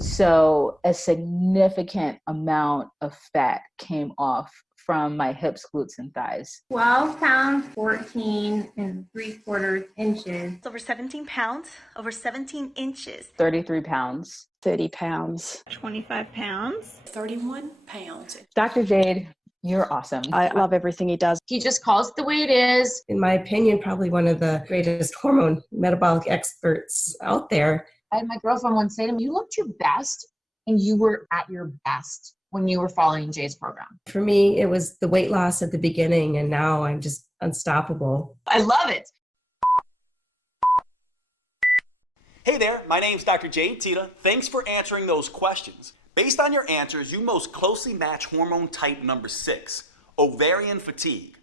So a significant amount of fat came off from my hips, glutes, and thighs. 12 pounds, 14 and 3/4 inches. Over 17 pounds, over 17 inches. 33 pounds. 30 pounds. 25 pounds. 31 pounds. Dr. Jade, you're awesome. I love everything he does. He just calls it the way it is. In my opinion, probably one of the greatest hormone metabolic experts out there. I had my girlfriend once say to me, you looked your best and you were at your best when you were following Jay's program. For me, it was the weight loss at the beginning, and now I'm just unstoppable. I love it. Hey there, my name's Dr. Jade Tita. Thanks for answering those questions. Based on your answers, you most closely match hormone type number 6, ovarian fatigue.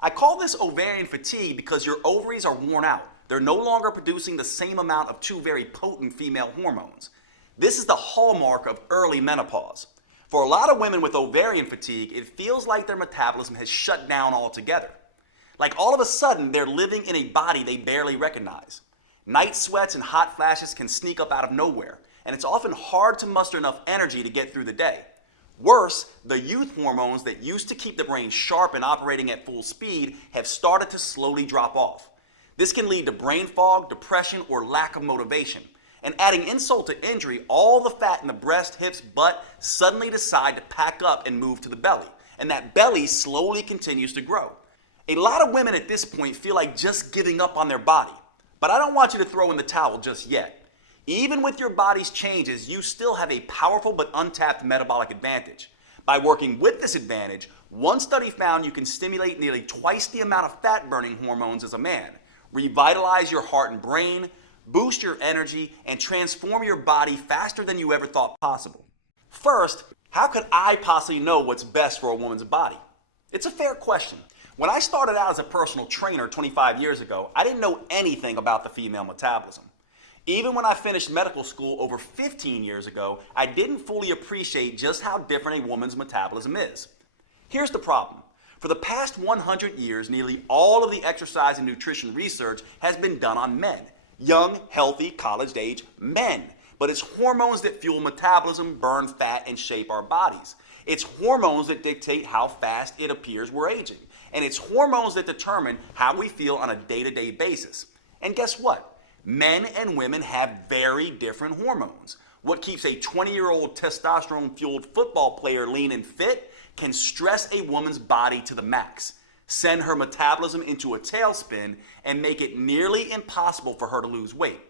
I call this ovarian fatigue because your ovaries are worn out. They're no longer producing the same amount of two very potent female hormones. This is the hallmark of early menopause. For a lot of women with ovarian fatigue, it feels like their metabolism has shut down altogether. Like all of a sudden, they're living in a body they barely recognize. Night sweats and hot flashes can sneak up out of nowhere, and it's often hard to muster enough energy to get through the day. Worse, the youth hormones that used to keep the brain sharp and operating at full speed have started to slowly drop off. This can lead to brain fog, depression, or lack of motivation. And adding insult to injury, all the fat in the breast, hips, butt suddenly decide to pack up and move to the belly. And that belly slowly continues to grow. A lot of women at this point feel like just giving up on their body. But I don't want you to throw in the towel just yet. Even with your body's changes, you still have a powerful but untapped metabolic advantage. By working with this advantage, one study found you can stimulate nearly twice the amount of fat-burning hormones as a man, revitalize your heart and brain, boost your energy, and transform your body faster than you ever thought possible. First, how could I possibly know what's best for a woman's body? It's a fair question. When I started out as a personal trainer 25 years ago, I didn't know anything about the female metabolism. Even when I finished medical school over 15 years ago, I didn't fully appreciate just how different a woman's metabolism is. Here's the problem. For the past 100 years, nearly all of the exercise and nutrition research has been done on men. Young, healthy, college-age men. But it's hormones that fuel metabolism, burn fat, and shape our bodies. It's hormones that dictate how fast it appears we're aging. And it's hormones that determine how we feel on a day-to-day basis. And guess what? Men and women have very different hormones. What keeps a 20-year-old testosterone-fueled football player lean and fit can stress a woman's body to the max, send her metabolism into a tailspin, and make it nearly impossible for her to lose weight.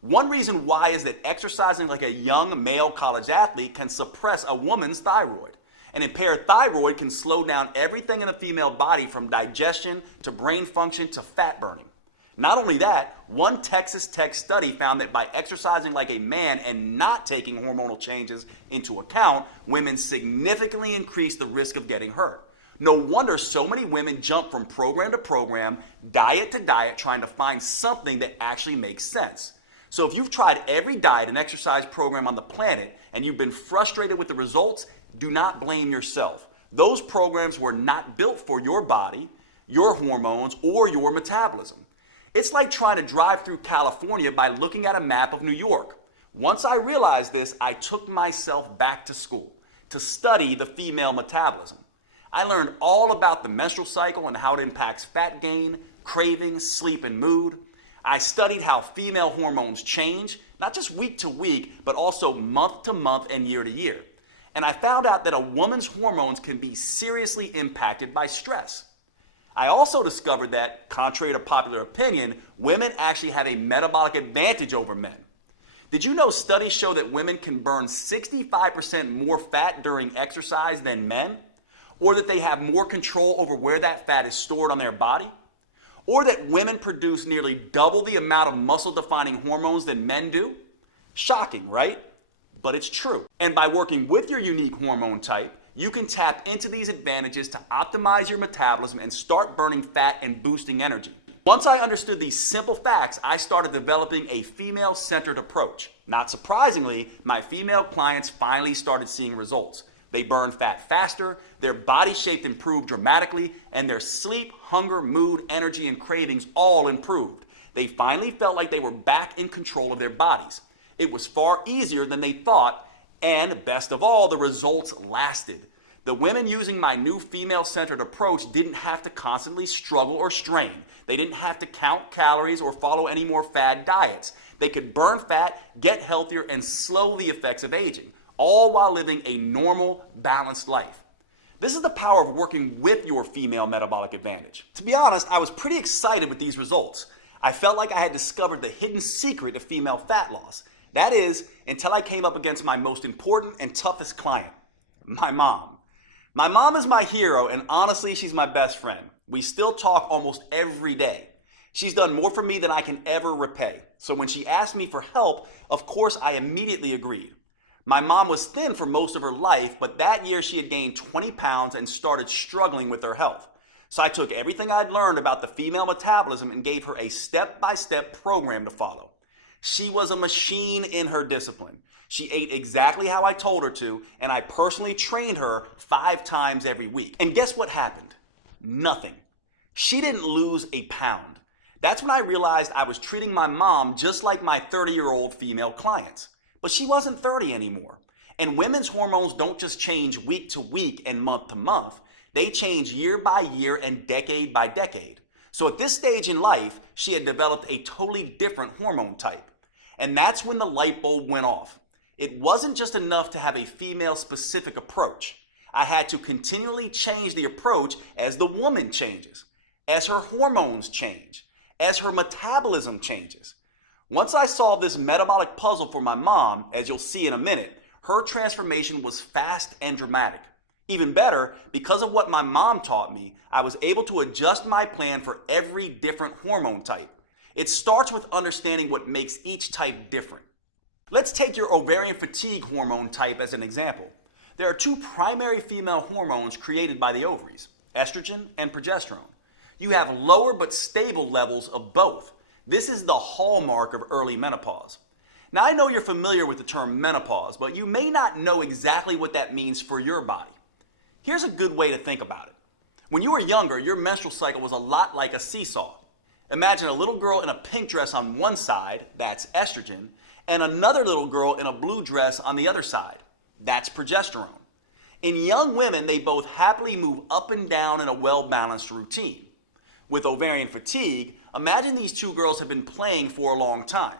One reason why is that exercising like a young male college athlete can suppress a woman's thyroid. An impaired thyroid can slow down everything in the female body from digestion to brain function to fat burning. Not only that, one Texas Tech study found that by exercising like a man and not taking hormonal changes into account, women significantly increase the risk of getting hurt. No wonder so many women jump from program to program, diet to diet, trying to find something that actually makes sense. So if you've tried every diet and exercise program on the planet and you've been frustrated with the results, do not blame yourself. Those programs were not built for your body, your hormones, or your metabolism. It's like trying to drive through California by looking at a map of New York. Once I realized this, I took myself back to school to study the female metabolism. I learned all about the menstrual cycle and how it impacts fat gain, cravings, sleep, and mood. I studied how female hormones change, not just week to week, but also month to month and year to year. And I found out that a woman's hormones can be seriously impacted by stress. I also discovered that, contrary to popular opinion, women actually have a metabolic advantage over men. Did you know studies show that women can burn 65% more fat during exercise than men? Or that they have more control over where that fat is stored on their body? Or that women produce nearly double the amount of muscle-defining hormones than men do? Shocking, right? But it's true. And by working with your unique hormone type, you can tap into these advantages to optimize your metabolism and start burning fat and boosting energy. Once I understood these simple facts, I started developing a female-centered approach. Not surprisingly, my female clients finally started seeing results. They burned fat faster, their body shape improved dramatically, and their sleep, hunger, mood, energy, and cravings all improved. They finally felt like they were back in control of their bodies. It was far easier than they thought, and best of all, the results lasted. The women using my new female-centered approach didn't have to constantly struggle or strain. They didn't have to count calories or follow any more fad diets. They could burn fat, get healthier, and slow the effects of aging, all while living a normal, balanced life. This is the power of working with your female metabolic advantage. To be honest, I was pretty excited with these results. I felt like I had discovered the hidden secret of female fat loss. That is, until I came up against my most important and toughest client, my mom. My mom is my hero, and honestly, she's my best friend. We still talk almost every day. She's done more for me than I can ever repay. So when she asked me for help, of course, I immediately agreed. My mom was thin for most of her life, but that year she had gained 20 pounds and started struggling with her health. So I took everything I'd learned about the female metabolism and gave her a step-by-step program to follow. She was a machine in her discipline. She ate exactly how I told her to, and I personally trained her 5 times every week. And guess what happened? Nothing. She didn't lose a pound. That's when I realized I was treating my mom just like my 30-year-old female clients. But she wasn't 30 anymore. And women's hormones don't just change week to week and month to month. They change year by year and decade by decade. So at this stage in life, she had developed a totally different hormone type. And that's when the light bulb went off. It wasn't just enough to have a female-specific approach. I had to continually change the approach as the woman changes, as her hormones change, as her metabolism changes. Once I solved this metabolic puzzle for my mom, as you'll see in a minute, her transformation was fast and dramatic. Even better, because of what my mom taught me, I was able to adjust my plan for every different hormone type. It starts with understanding what makes each type different. Let's take your ovarian fatigue hormone type as an example. There are 2 primary female hormones created by the ovaries, estrogen and progesterone. You have lower but stable levels of both. This is the hallmark of early menopause. Now I know you're familiar with the term menopause, but you may not know exactly what that means for your body. Here's a good way to think about it. When you were younger, your menstrual cycle was a lot like a seesaw. Imagine a little girl in a pink dress on one side, that's estrogen, and another little girl in a blue dress on the other side. That's progesterone. In young women, they both happily move up and down in a well-balanced routine. With ovarian fatigue, imagine these 2 girls have been playing for a long time.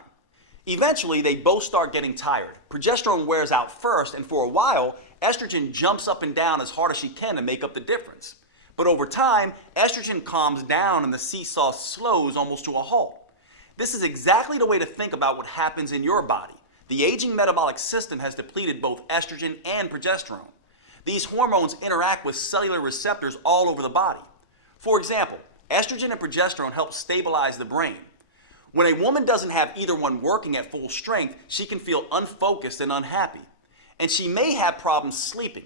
Eventually, they both start getting tired. Progesterone wears out first, and for a while, estrogen jumps up and down as hard as she can to make up the difference. But over time, estrogen calms down and the seesaw slows almost to a halt. This is exactly the way to think about what happens in your body. The aging metabolic system has depleted both estrogen and progesterone. These hormones interact with cellular receptors all over the body. For example, estrogen and progesterone help stabilize the brain. When a woman doesn't have either one working at full strength, she can feel unfocused and unhappy. And she may have problems sleeping.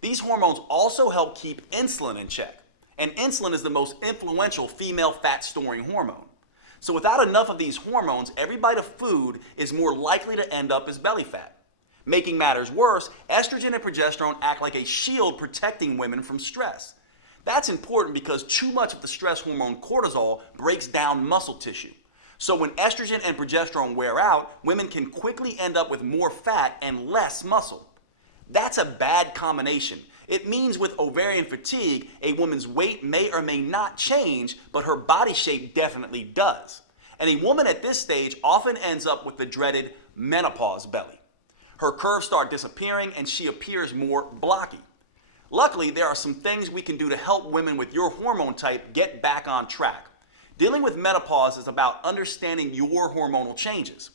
These hormones also help keep insulin in check. And insulin is the most influential female fat-storing hormone. So without enough of these hormones, every bite of food is more likely to end up as belly fat. Making matters worse, estrogen and progesterone act like a shield protecting women from stress. That's important because too much of the stress hormone cortisol breaks down muscle tissue. So when estrogen and progesterone wear out, women can quickly end up with more fat and less muscle. That's a bad combination. It means with ovarian fatigue, a woman's weight may or may not change, but her body shape definitely does. And a woman at this stage often ends up with the dreaded menopause belly. Her curves start disappearing and she appears more blocky. Luckily, there are some things we can do to help women with your hormone type get back on track. Dealing with menopause is about understanding your hormonal changes.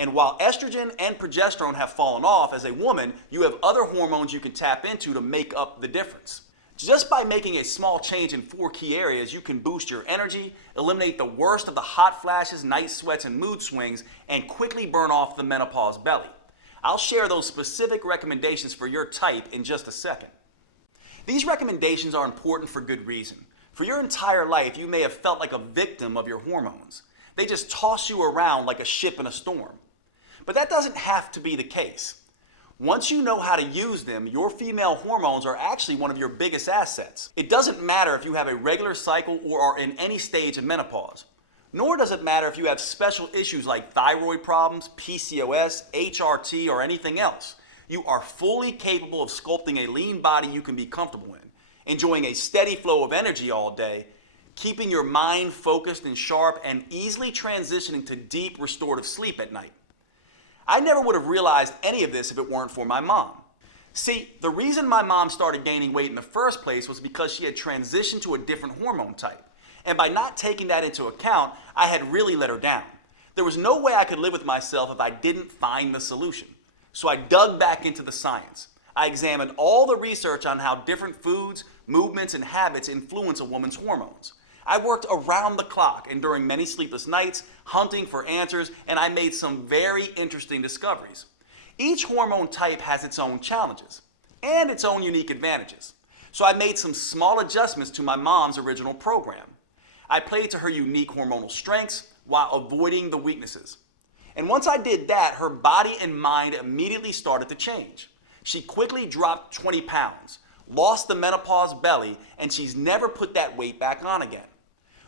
And while estrogen and progesterone have fallen off as a woman, you have other hormones you can tap into to make up the difference. Just by making a small change in 4 key areas, you can boost your energy, eliminate the worst of the hot flashes, night sweats, and mood swings, and quickly burn off the menopause belly. I'll share those specific recommendations for your type in just a second. These recommendations are important for good reason. For your entire life, you may have felt like a victim of your hormones. They just toss you around like a ship in a storm. But that doesn't have to be the case. Once you know how to use them, your female hormones are actually one of your biggest assets. It doesn't matter if you have a regular cycle or are in any stage of menopause. Nor does it matter if you have special issues like thyroid problems, PCOS, HRT, or anything else. You are fully capable of sculpting a lean body you can be comfortable in, enjoying a steady flow of energy all day, keeping your mind focused and sharp, and easily transitioning to deep restorative sleep at night. I never would have realized any of this if it weren't for my mom. See, the reason my mom started gaining weight in the first place was because she had transitioned to a different hormone type. And by not taking that into account, I had really let her down. There was no way I could live with myself if I didn't find the solution. So I dug back into the science. I examined all the research on how different foods, movements, and habits influence a woman's hormones. I worked around the clock and during many sleepless nights, hunting for answers, and I made some very interesting discoveries. Each hormone type has its own challenges and its own unique advantages. So I made some small adjustments to my mom's original program. I played to her unique hormonal strengths while avoiding the weaknesses. And once I did that, her body and mind immediately started to change. She quickly dropped 20 pounds, lost the menopause belly, and she's never put that weight back on again.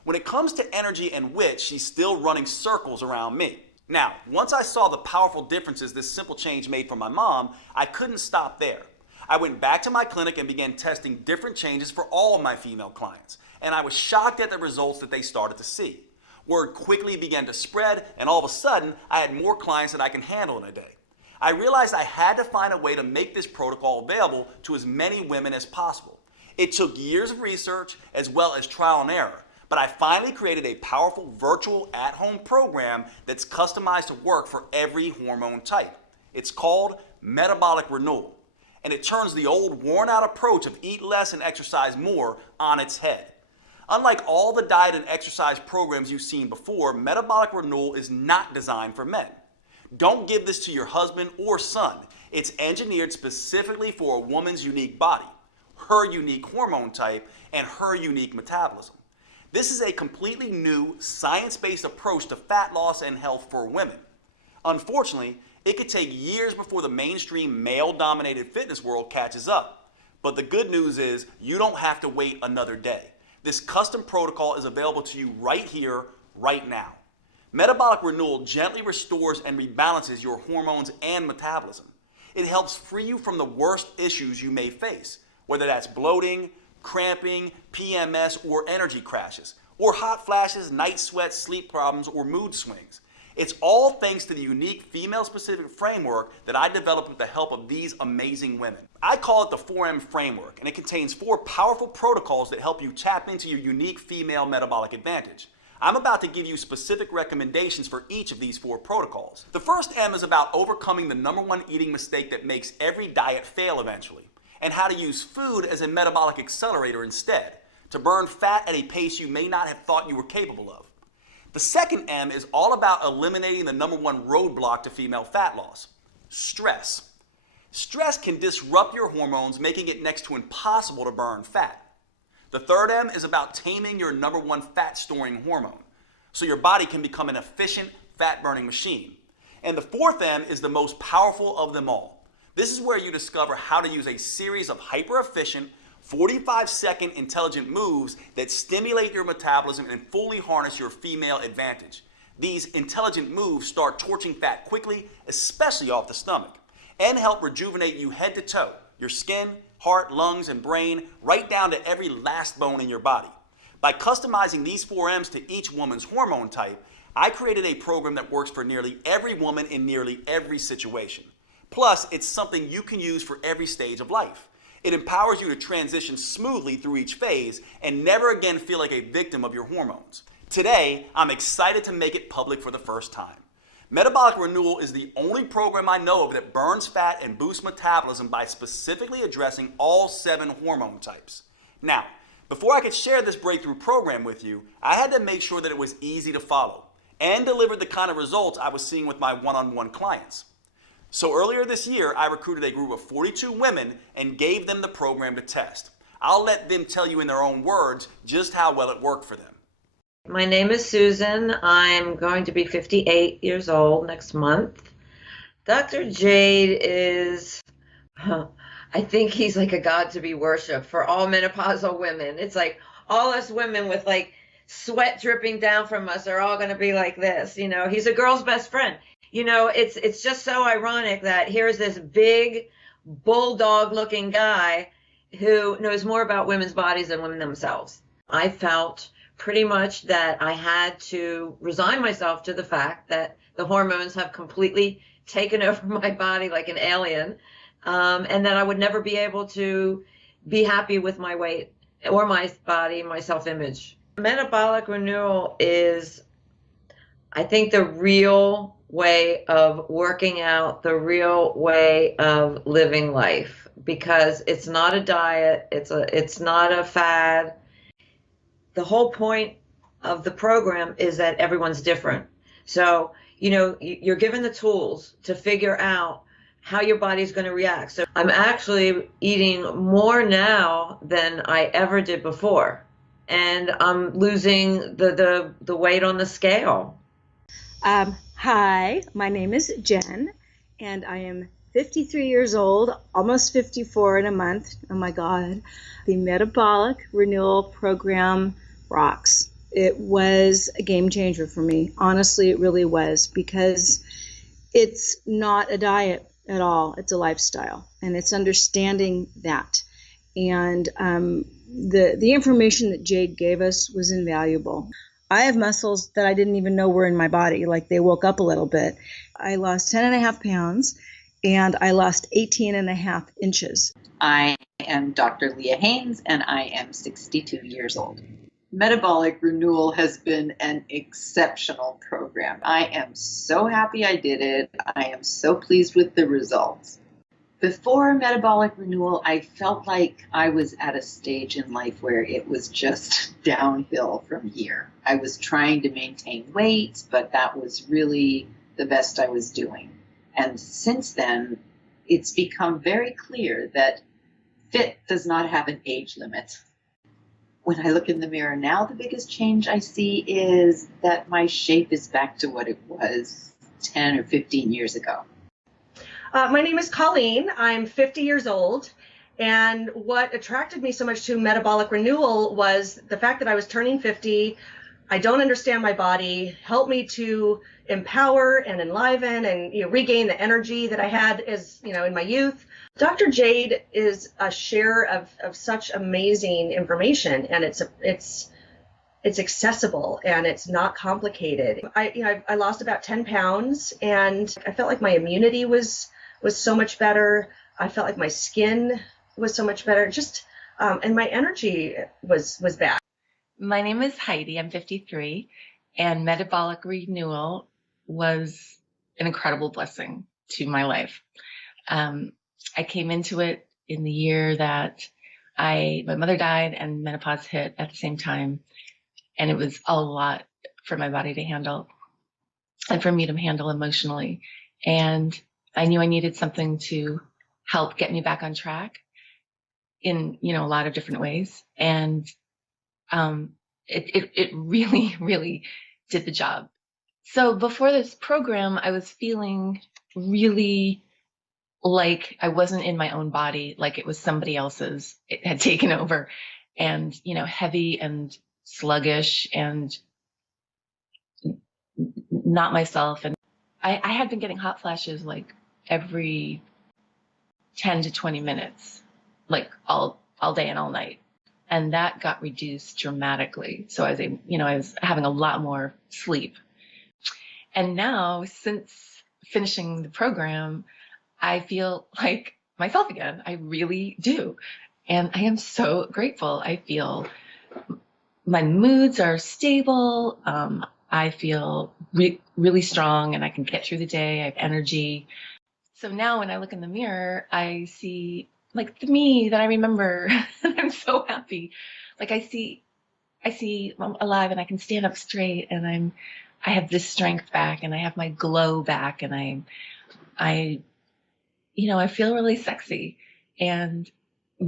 When it comes to energy and wit, she's still running circles around me. Now, once I saw the powerful differences this simple change made for my mom, I couldn't stop there. I went back to my clinic and began testing different changes for all of my female clients, and I was shocked at the results that they started to see. Word quickly began to spread, and all of a sudden, I had more clients than I can handle in a day. I realized I had to find a way to make this protocol available to as many women as possible. It took years of research as well as trial and error, but I finally created a powerful virtual at-home program that's customized to work for every hormone type. It's called Metabolic Renewal, and it turns the old worn-out approach of eat less and exercise more on its head. Unlike all the diet and exercise programs you've seen before, Metabolic Renewal is not designed for men. Don't give this to your husband or son. It's engineered specifically for a woman's unique body, her unique hormone type, and her unique metabolism. This is a completely new, science-based approach to fat loss and health for women. Unfortunately, it could take years before the mainstream male-dominated fitness world catches up. But the good news is you don't have to wait another day. This custom protocol is available to you right here, right now. Metabolic Renewal gently restores and rebalances your hormones and metabolism. It helps free you from the worst issues you may face, whether that's bloating, cramping, PMS, or energy crashes, or hot flashes, night sweats, sleep problems, or mood swings. It's all thanks to the unique female-specific framework that I developed with the help of these amazing women. I call it the 4M framework, and it contains 4 powerful protocols that help you tap into your unique female metabolic advantage. I'm about to give you specific recommendations for each of these 4 protocols. The first M is about overcoming the #1 eating mistake that makes every diet fail eventually, and how to use food as a metabolic accelerator instead, to burn fat at a pace you may not have thought you were capable of. The second M is all about eliminating the #1 roadblock to female fat loss: stress. Stress can disrupt your hormones, making it next to impossible to burn fat. The third M is about taming your #1 fat-storing hormone, so your body can become an efficient fat-burning machine. And the fourth M is the most powerful of them all. This is where you discover how to use a series of hyper-efficient, 45-second intelligent moves that stimulate your metabolism and fully harness your female advantage. These intelligent moves start torching fat quickly, especially off the stomach, and help rejuvenate you head to toe, your skin, heart, lungs, and brain, right down to every last bone in your body. By customizing these 4 M's to each woman's hormone type, I created a program that works for nearly every woman in nearly every situation. Plus, it's something you can use for every stage of life. It empowers you to transition smoothly through each phase and never again feel like a victim of your hormones. Today, I'm excited to make it public for the first time. Metabolic Renewal is the only program I know of that burns fat and boosts metabolism by specifically addressing all 7 hormone types. Now, before I could share this breakthrough program with you, I had to make sure that it was easy to follow and delivered the kind of results I was seeing with my one-on-one clients. So earlier this year, I recruited a group of 42 women and gave them the program to test. I'll let them tell you in their own words just how well it worked for them. My name is Susan. I'm going to be 58 years old next month. Dr. Jade is, I think he's like a god to be worshipped for all menopausal women. It's like all us women with like sweat dripping down from us are all going to be like this. You know, he's a girl's best friend. You know, it's just so ironic that here's this big bulldog looking guy who knows more about women's bodies than women themselves. I felt pretty much that I had to resign myself to the fact that the hormones have completely taken over my body like an alien, and that I would never be able to be happy with my weight or my body, my self-image. Metabolic renewal is, I think, the real way of working out, the real way of living life, because it's not a diet, it's not a fad. The whole point of the program is that everyone's different. So, you know, you're given the tools to figure out how your body's going to react. So I'm actually eating more now than I ever did before. And I'm losing the weight on the scale. Hi, my name is Jen, and I am 53 years old, almost 54 in a month. Oh my God. The Metabolic Renewal Program rocks. It was a game changer for me. Honestly, it really was, because it's not a diet at all. It's a lifestyle, and it's understanding that. And the information that Jade gave us was invaluable. I have muscles that I didn't even know were in my body, like they woke up a little bit. I lost 10.5 pounds, and I lost 18.5 inches. I am Dr. Leah Haynes, and I am 62 years old. Metabolic Renewal has been an exceptional program. I am so happy I did it. I am so pleased with the results. Before Metabolic Renewal, I felt like I was at a stage in life where it was just downhill from here. I was trying to maintain weight, but that was really the best I was doing. And since then, it's become very clear that fit does not have an age limit. When I look in the mirror now, the biggest change I see is that my shape is back to what it was 10 or 15 years ago. My name is Colleen. I'm 50 years old. And what attracted me so much to Metabolic Renewal was the fact that I was turning 50. I don't understand my body. Help me to empower and enliven and regain the energy that I had as in my youth. Dr. Jade is a share of such amazing information, and it's accessible and it's not complicated. I lost about 10 pounds, and I felt like my immunity was so much better. I felt like my skin was so much better. And my energy was back. My name is Heidi. I'm 53, and Metabolic Renewal was an incredible blessing to my life. I came into it in the year that my mother died and menopause hit at the same time. And it was a lot for my body to handle and for me to handle emotionally. And I knew I needed something to help get me back on track in, a lot of different ways. And it really, really did the job. So before this program, I was feeling really like I wasn't in my own body, like it was somebody else's. It had taken over, and, heavy and sluggish and not myself. And I had been getting hot flashes like every 10 to 20 minutes, like all day and all night. And that got reduced dramatically. So I was having a lot more sleep. And now, since finishing the program, I feel like myself again. I really do. And I am so grateful. I feel my moods are stable. I feel really strong, and I can get through the day. I have energy. So now when I look in the mirror, I see like the me that I remember. I'm so happy. Like I see I'm alive, and I can stand up straight, and I have this strength back, and I have my glow back, and I feel really sexy, and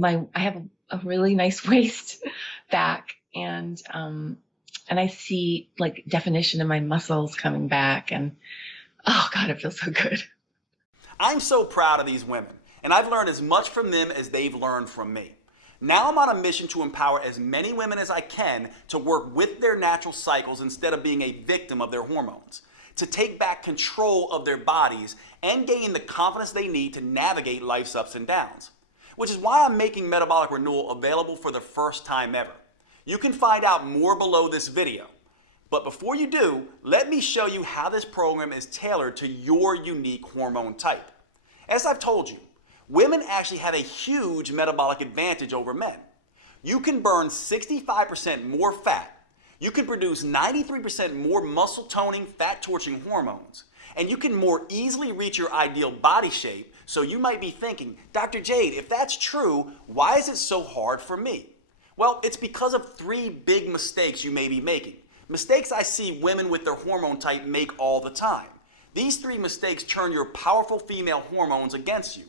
I have a really nice waist back, and I see like definition in my muscles coming back, and oh God, it feels so good. I'm so proud of these women, and I've learned as much from them as they've learned from me. Now I'm on a mission to empower as many women as I can to work with their natural cycles instead of being a victim of their hormones, to take back control of their bodies and gain the confidence they need to navigate life's ups and downs. Which is why I'm making Metabolic Renewal available for the first time ever. You can find out more below this video. But before you do, let me show you how this program is tailored to your unique hormone type. As I've told you, women actually have a huge metabolic advantage over men. You can burn 65% more fat. You can produce 93% more muscle toning, fat torching hormones. And you can more easily reach your ideal body shape. So you might be thinking, Dr. Jade, if that's true, why is it so hard for me? Well, it's because of 3 big mistakes you may be making. Mistakes I see women with their hormone type make all the time. These 3 mistakes turn your powerful female hormones against you.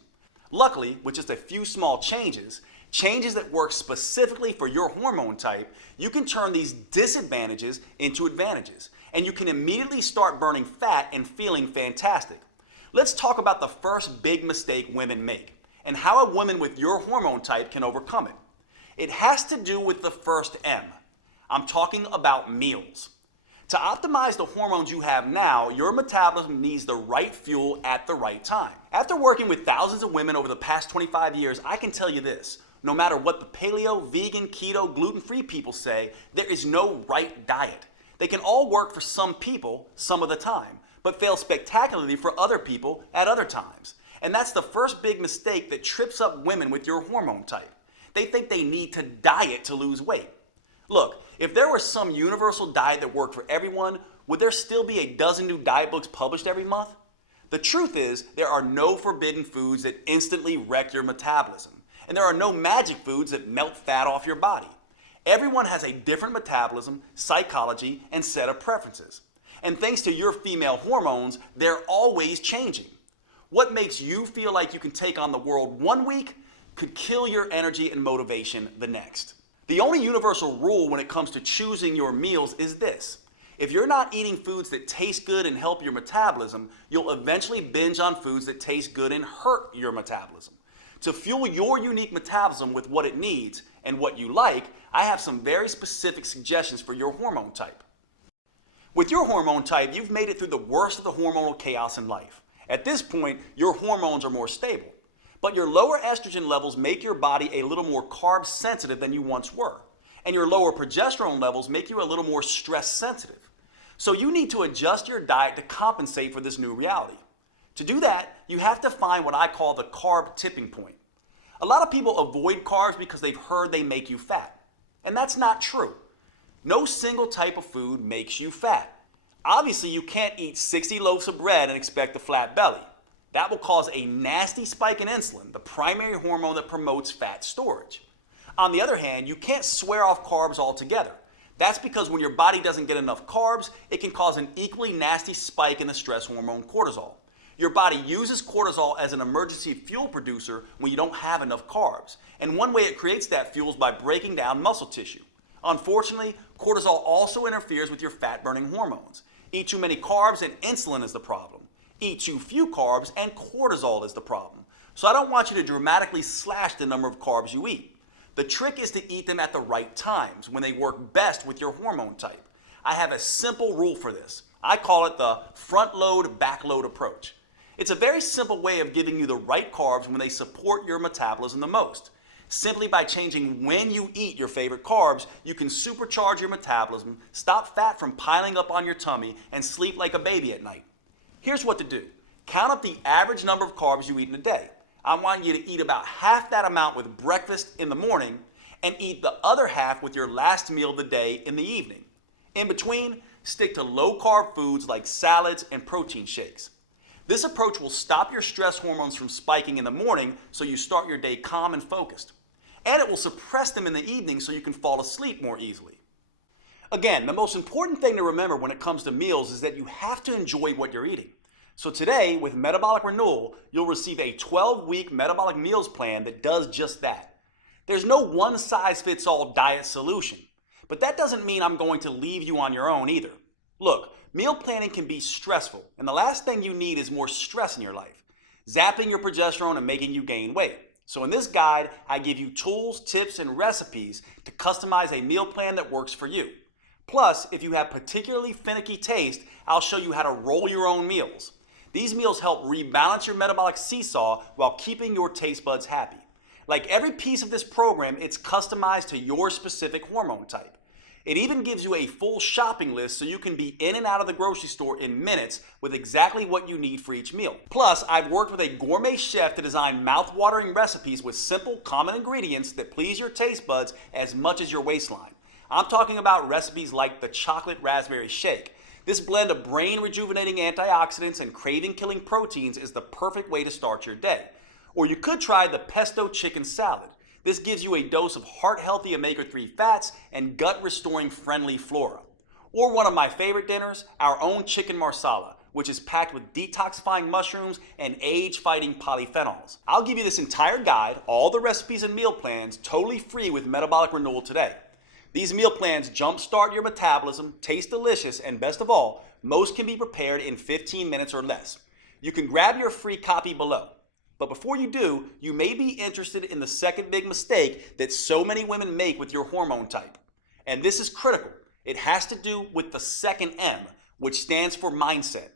Luckily, with just a few small changes that work specifically for your hormone type, you can turn these disadvantages into advantages, and you can immediately start burning fat and feeling fantastic. Let's talk about the first big mistake women make, and how a woman with your hormone type can overcome it. It has to do with the first M. I'm talking about meals. To optimize the hormones you have now, your metabolism needs the right fuel at the right time. After working with thousands of women over the past 25 years, I can tell you this. No matter what the paleo, vegan, keto, gluten-free people say, there is no right diet. They can all work for some people some of the time, but fail spectacularly for other people at other times. And that's the first big mistake that trips up women with your hormone type. They think they need to diet to lose weight. Look, if there was some universal diet that worked for everyone, would there still be a dozen new diet books published every month? The truth is, there are no forbidden foods that instantly wreck your metabolism, and there are no magic foods that melt fat off your body. Everyone has a different metabolism, psychology, and set of preferences. And thanks to your female hormones, they're always changing. What makes you feel like you can take on the world one week could kill your energy and motivation the next. The only universal rule when it comes to choosing your meals is this. If you're not eating foods that taste good and help your metabolism, you'll eventually binge on foods that taste good and hurt your metabolism. To fuel your unique metabolism with what it needs and what you like, I have some very specific suggestions for your hormone type. With your hormone type, you've made it through the worst of the hormonal chaos in life. At this point, your hormones are more stable. But your lower estrogen levels make your body a little more carb sensitive than you once were. And your lower progesterone levels make you a little more stress sensitive. So you need to adjust your diet to compensate for this new reality. To do that, you have to find what I call the carb tipping point. A lot of people avoid carbs because they've heard they make you fat. And that's not true. No single type of food makes you fat. Obviously, you can't eat 60 loaves of bread and expect a flat belly. That will cause a nasty spike in insulin, the primary hormone that promotes fat storage. On the other hand, you can't swear off carbs altogether. That's because when your body doesn't get enough carbs, it can cause an equally nasty spike in the stress hormone cortisol. Your body uses cortisol as an emergency fuel producer when you don't have enough carbs. And one way it creates that fuel is by breaking down muscle tissue. Unfortunately, cortisol also interferes with your fat-burning hormones. Eat too many carbs and insulin is the problem. Eat too few carbs and cortisol is the problem. So I don't want you to dramatically slash the number of carbs you eat. The trick is to eat them at the right times when they work best with your hormone type. I have a simple rule for this. I call it the front load, back load approach. It's a very simple way of giving you the right carbs when they support your metabolism the most. Simply by changing when you eat your favorite carbs, you can supercharge your metabolism, stop fat from piling up on your tummy, and sleep like a baby at night. Here's what to do. Count up the average number of carbs you eat in a day. I want you to eat about half that amount with breakfast in the morning and eat the other half with your last meal of the day in the evening. In between, stick to low-carb foods like salads and protein shakes. This approach will stop your stress hormones from spiking in the morning so you start your day calm and focused. And it will suppress them in the evening so you can fall asleep more easily. Again, the most important thing to remember when it comes to meals is that you have to enjoy what you're eating. So today, with Metabolic Renewal, you'll receive a 12-week metabolic meals plan that does just that. There's no one-size-fits-all diet solution, but that doesn't mean I'm going to leave you on your own either. Look, meal planning can be stressful, and the last thing you need is more stress in your life, zapping your progesterone and making you gain weight. So in this guide, I give you tools, tips, and recipes to customize a meal plan that works for you. Plus, if you have particularly finicky taste, I'll show you how to roll your own meals. These meals help rebalance your metabolic seesaw while keeping your taste buds happy. Like every piece of this program, it's customized to your specific hormone type. It even gives you a full shopping list so you can be in and out of the grocery store in minutes with exactly what you need for each meal. Plus, I've worked with a gourmet chef to design mouth-watering recipes with simple, common ingredients that please your taste buds as much as your waistline. I'm talking about recipes like the chocolate raspberry shake. This blend of brain-rejuvenating antioxidants and craving-killing proteins is the perfect way to start your day. Or you could try the pesto chicken salad. This gives you a dose of heart-healthy omega-3 fats and gut-restoring friendly flora. Or one of my favorite dinners, our own chicken marsala, which is packed with detoxifying mushrooms and age-fighting polyphenols. I'll give you this entire guide, all the recipes and meal plans, totally free with Metabolic Renewal today. These meal plans jumpstart your metabolism, taste delicious, and best of all, most can be prepared in 15 minutes or less. You can grab your free copy below. But before you do, you may be interested in the second big mistake that so many women make with your hormone type. And this is critical. It has to do with the second M, which stands for mindset.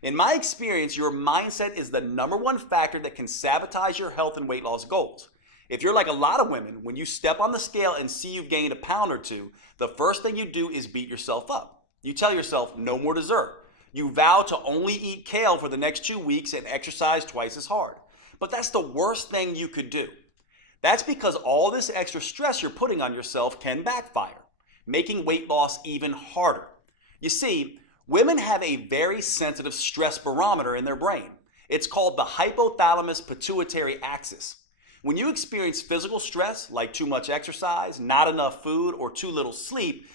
In my experience, your mindset is the #1 factor that can sabotage your health and weight loss goals. If you're like a lot of women, when you step on the scale and see you've gained a pound or two, the first thing you do is beat yourself up. You tell yourself, no more dessert. You vow to only eat kale for the next 2 weeks and exercise twice as hard. But that's the worst thing you could do. That's because all this extra stress you're putting on yourself can backfire, making weight loss even harder. You see, women have a very sensitive stress barometer in their brain. It's called the hypothalamus pituitary axis. When you experience physical stress, like too much exercise, not enough food, or too little sleep,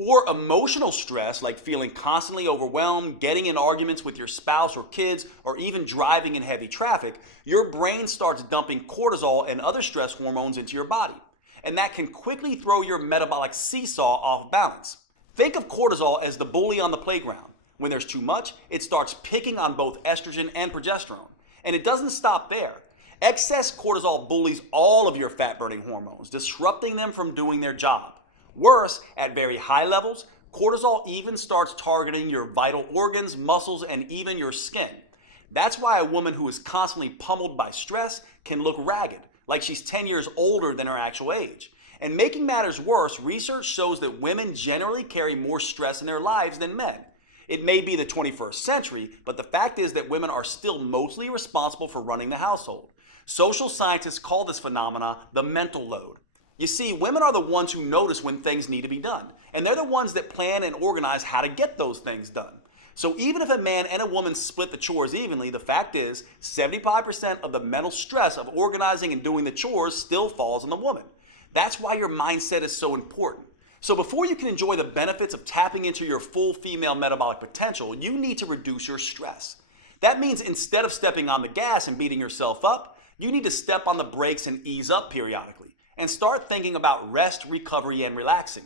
or emotional stress, like feeling constantly overwhelmed, getting in arguments with your spouse or kids, or even driving in heavy traffic, your brain starts dumping cortisol and other stress hormones into your body. And that can quickly throw your metabolic seesaw off balance. Think of cortisol as the bully on the playground. When there's too much, it starts picking on both estrogen and progesterone. And it doesn't stop there. Excess cortisol bullies all of your fat-burning hormones, disrupting them from doing their job. Worse, at very high levels, cortisol even starts targeting your vital organs, muscles, and even your skin. That's why a woman who is constantly pummeled by stress can look ragged, like she's 10 years older than her actual age. And making matters worse, research shows that women generally carry more stress in their lives than men. It may be the 21st century, but the fact is that women are still mostly responsible for running the household. Social scientists call this phenomena the mental load. You see, women are the ones who notice when things need to be done, and they're the ones that plan and organize how to get those things done. So even if a man and a woman split the chores evenly, the fact is 75% of the mental stress of organizing and doing the chores still falls on the woman. That's why your mindset is so important. So before you can enjoy the benefits of tapping into your full female metabolic potential, you need to reduce your stress. That means instead of stepping on the gas and beating yourself up, you need to step on the brakes and ease up periodically and start thinking about rest, recovery, and relaxing.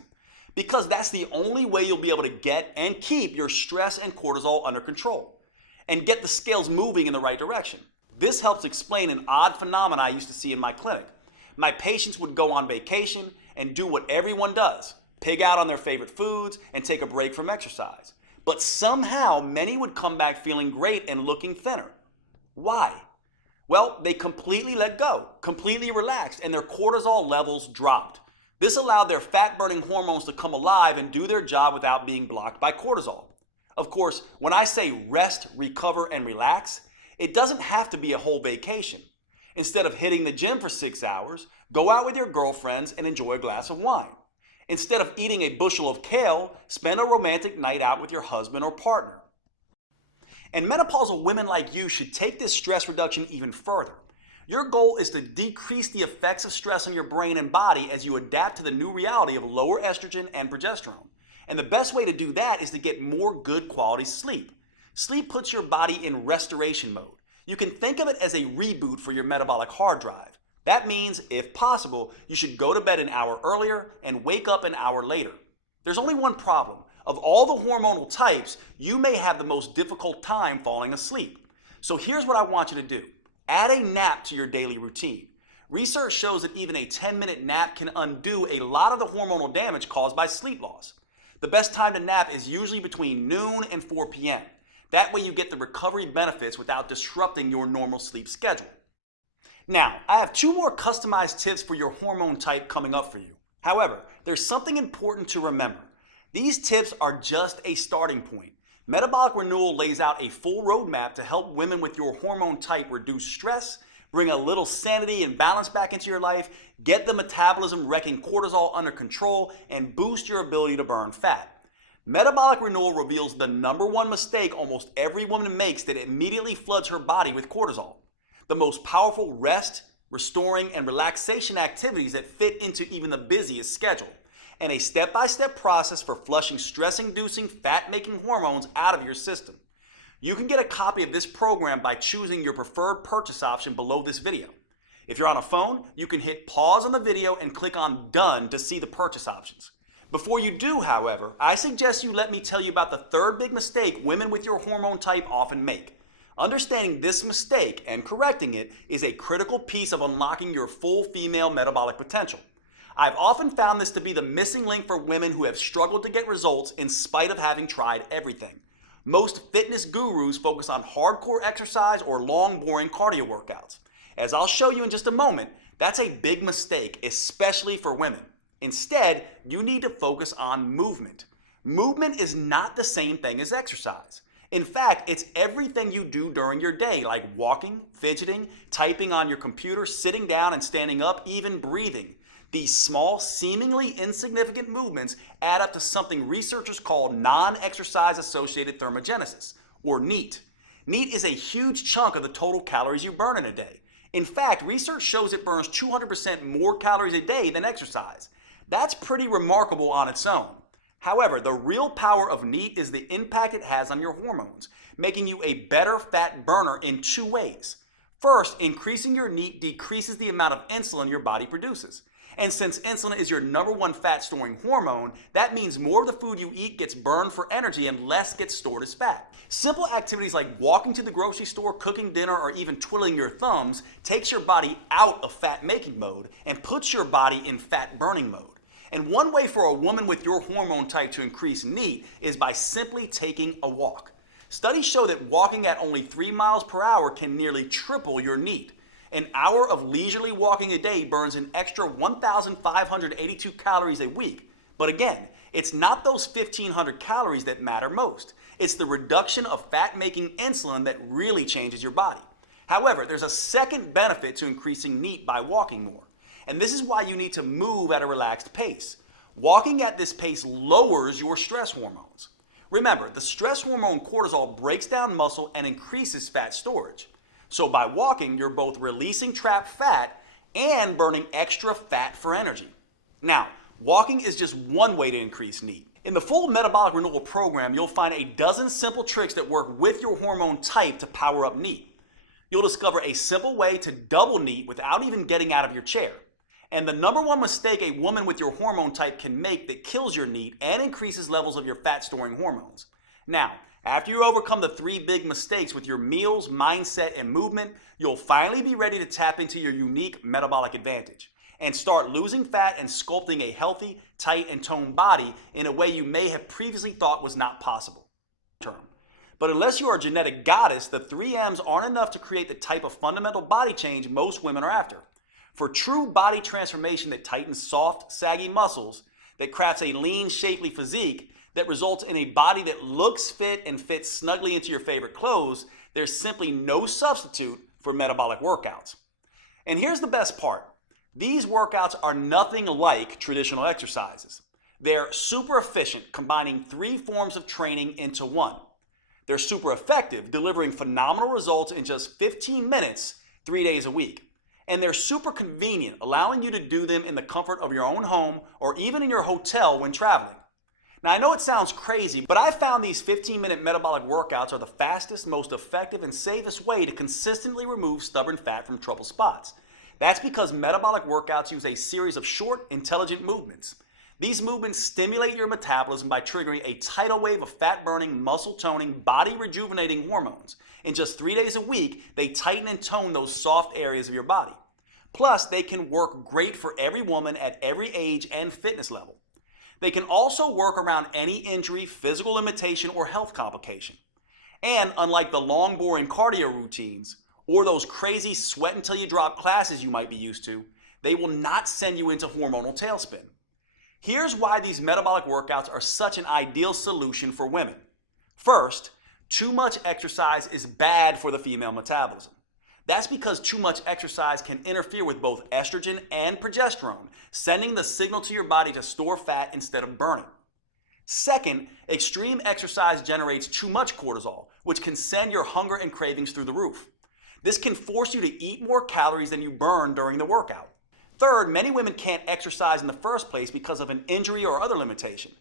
Because that's the only way you'll be able to get and keep your stress and cortisol under control and get the scales moving in the right direction. This helps explain an odd phenomenon I used to see in my clinic. My patients would go on vacation and do what everyone does, pig out on their favorite foods and take a break from exercise. But somehow many would come back feeling great and looking thinner. Why? Well, they completely let go, completely relaxed, and their cortisol levels dropped. This allowed their fat-burning hormones to come alive and do their job without being blocked by cortisol. Of course, when I say rest, recover, and relax, it doesn't have to be a whole vacation. Instead of hitting the gym for 6 hours, go out with your girlfriends and enjoy a glass of wine. Instead of eating a bushel of kale, spend a romantic night out with your husband or partner. And menopausal women like you should take this stress reduction even further. Your goal is to decrease the effects of stress on your brain and body as you adapt to the new reality of lower estrogen and progesterone. And the best way to do that is to get more good quality sleep. Sleep puts your body in restoration mode. You can think of it as a reboot for your metabolic hard drive. That means, if possible, you should go to bed an hour earlier and wake up an hour later. There's only one problem. Of all the hormonal types, you may have the most difficult time falling asleep. So here's what I want you to do. Add a nap to your daily routine. Research shows that even a 10-minute nap can undo a lot of the hormonal damage caused by sleep loss. The best time to nap is usually between noon and 4 p.m. That way you get the recovery benefits without disrupting your normal sleep schedule. Now, I have 2 more customized tips for your hormone type coming up for you. However, there's something important to remember. These tips are just a starting point. Metabolic Renewal lays out a full roadmap to help women with your hormone type reduce stress, bring a little sanity and balance back into your life, get the metabolism wrecking cortisol under control, and boost your ability to burn fat. Metabolic Renewal reveals the #1 mistake almost every woman makes that immediately floods her body with cortisol. The most powerful rest, restoring, and relaxation activities that fit into even the busiest schedule, and a step-by-step process for flushing stress-inducing, fat-making hormones out of your system. You can get a copy of this program by choosing your preferred purchase option below this video. If you're on a phone, you can hit pause on the video and click on Done to see the purchase options. Before you do, however, I suggest you let me tell you about the 3rd big mistake women with your hormone type often make. Understanding this mistake and correcting it is a critical piece of unlocking your full female metabolic potential. I've often found this to be the missing link for women who have struggled to get results in spite of having tried everything. Most fitness gurus focus on hardcore exercise or long, boring cardio workouts. As I'll show you in just a moment, that's a big mistake, especially for women. Instead, you need to focus on movement. Movement is not the same thing as exercise. In fact, it's everything you do during your day, like walking, fidgeting, typing on your computer, sitting down and standing up, even breathing. These small, seemingly insignificant movements add up to something researchers call non-exercise associated thermogenesis, or NEAT. NEAT is a huge chunk of the total calories you burn in a day. In fact, research shows it burns 200% more calories a day than exercise. That's pretty remarkable on its own. However, the real power of NEAT is the impact it has on your hormones, making you a better fat burner in 2 ways. First, increasing your NEAT decreases the amount of insulin your body produces. And since insulin is your #1 fat-storing hormone, that means more of the food you eat gets burned for energy and less gets stored as fat. Simple activities like walking to the grocery store, cooking dinner, or even twiddling your thumbs takes your body out of fat-making mode and puts your body in fat-burning mode. And one way for a woman with your hormone type to increase NEAT is by simply taking a walk. Studies show that walking at only 3 miles per hour can nearly triple your NEAT. An hour of leisurely walking a day burns an extra 1,582 calories a week. But again, it's not those 1,500 calories that matter most. It's the reduction of fat-making insulin that really changes your body. However, there's a second benefit to increasing NEAT by walking more. And this is why you need to move at a relaxed pace. Walking at this pace lowers your stress hormones. Remember, the stress hormone cortisol breaks down muscle and increases fat storage. So by walking, you're both releasing trapped fat and burning extra fat for energy. Now, walking is just one way to increase NEAT. In the full Metabolic Renewal program, you'll find a dozen simple tricks that work with your hormone type to power up NEAT. You'll discover a simple way to double NEAT without even getting out of your chair. And the #1 mistake a woman with your hormone type can make that kills your NEAT and increases levels of your fat-storing hormones. Now, after you overcome the 3 big mistakes with your meals, mindset, and movement, you'll finally be ready to tap into your unique metabolic advantage and start losing fat and sculpting a healthy, tight, and toned body in a way you may have previously thought was not possible. But unless you are a genetic goddess, the 3 M's aren't enough to create the type of fundamental body change most women are after. For true body transformation that tightens soft, saggy muscles, that crafts a lean, shapely physique, that results in a body that looks fit and fits snugly into your favorite clothes, there's simply no substitute for metabolic workouts. And here's the best part. These workouts are nothing like traditional exercises. They're super efficient, combining 3 forms of training into one. They're super effective, delivering phenomenal results in just 15 minutes, 3 days a week. And they're super convenient, allowing you to do them in the comfort of your own home or even in your hotel when traveling. Now, I know it sounds crazy, but I found these 15-minute metabolic workouts are the fastest, most effective, and safest way to consistently remove stubborn fat from trouble spots. That's because metabolic workouts use a series of short, intelligent movements. These movements stimulate your metabolism by triggering a tidal wave of fat-burning, muscle-toning, body-rejuvenating hormones. In just 3 days a week, they tighten and tone those soft areas of your body. Plus, they can work great for every woman at every age and fitness level. They can also work around any injury, physical limitation, or health complication. And unlike the long, boring cardio routines, or those crazy sweat until you drop classes you might be used to, they will not send you into hormonal tailspin. Here's why these metabolic workouts are such an ideal solution for women. First, too much exercise is bad for the female metabolism. That's because too much exercise can interfere with both estrogen and progesterone, sending the signal to your body to store fat instead of burning. Second, extreme exercise generates too much cortisol, which can send your hunger and cravings through the roof. This can force you to eat more calories than you burn during the workout. Third, many women can't exercise in the first place because of an injury or other limitation.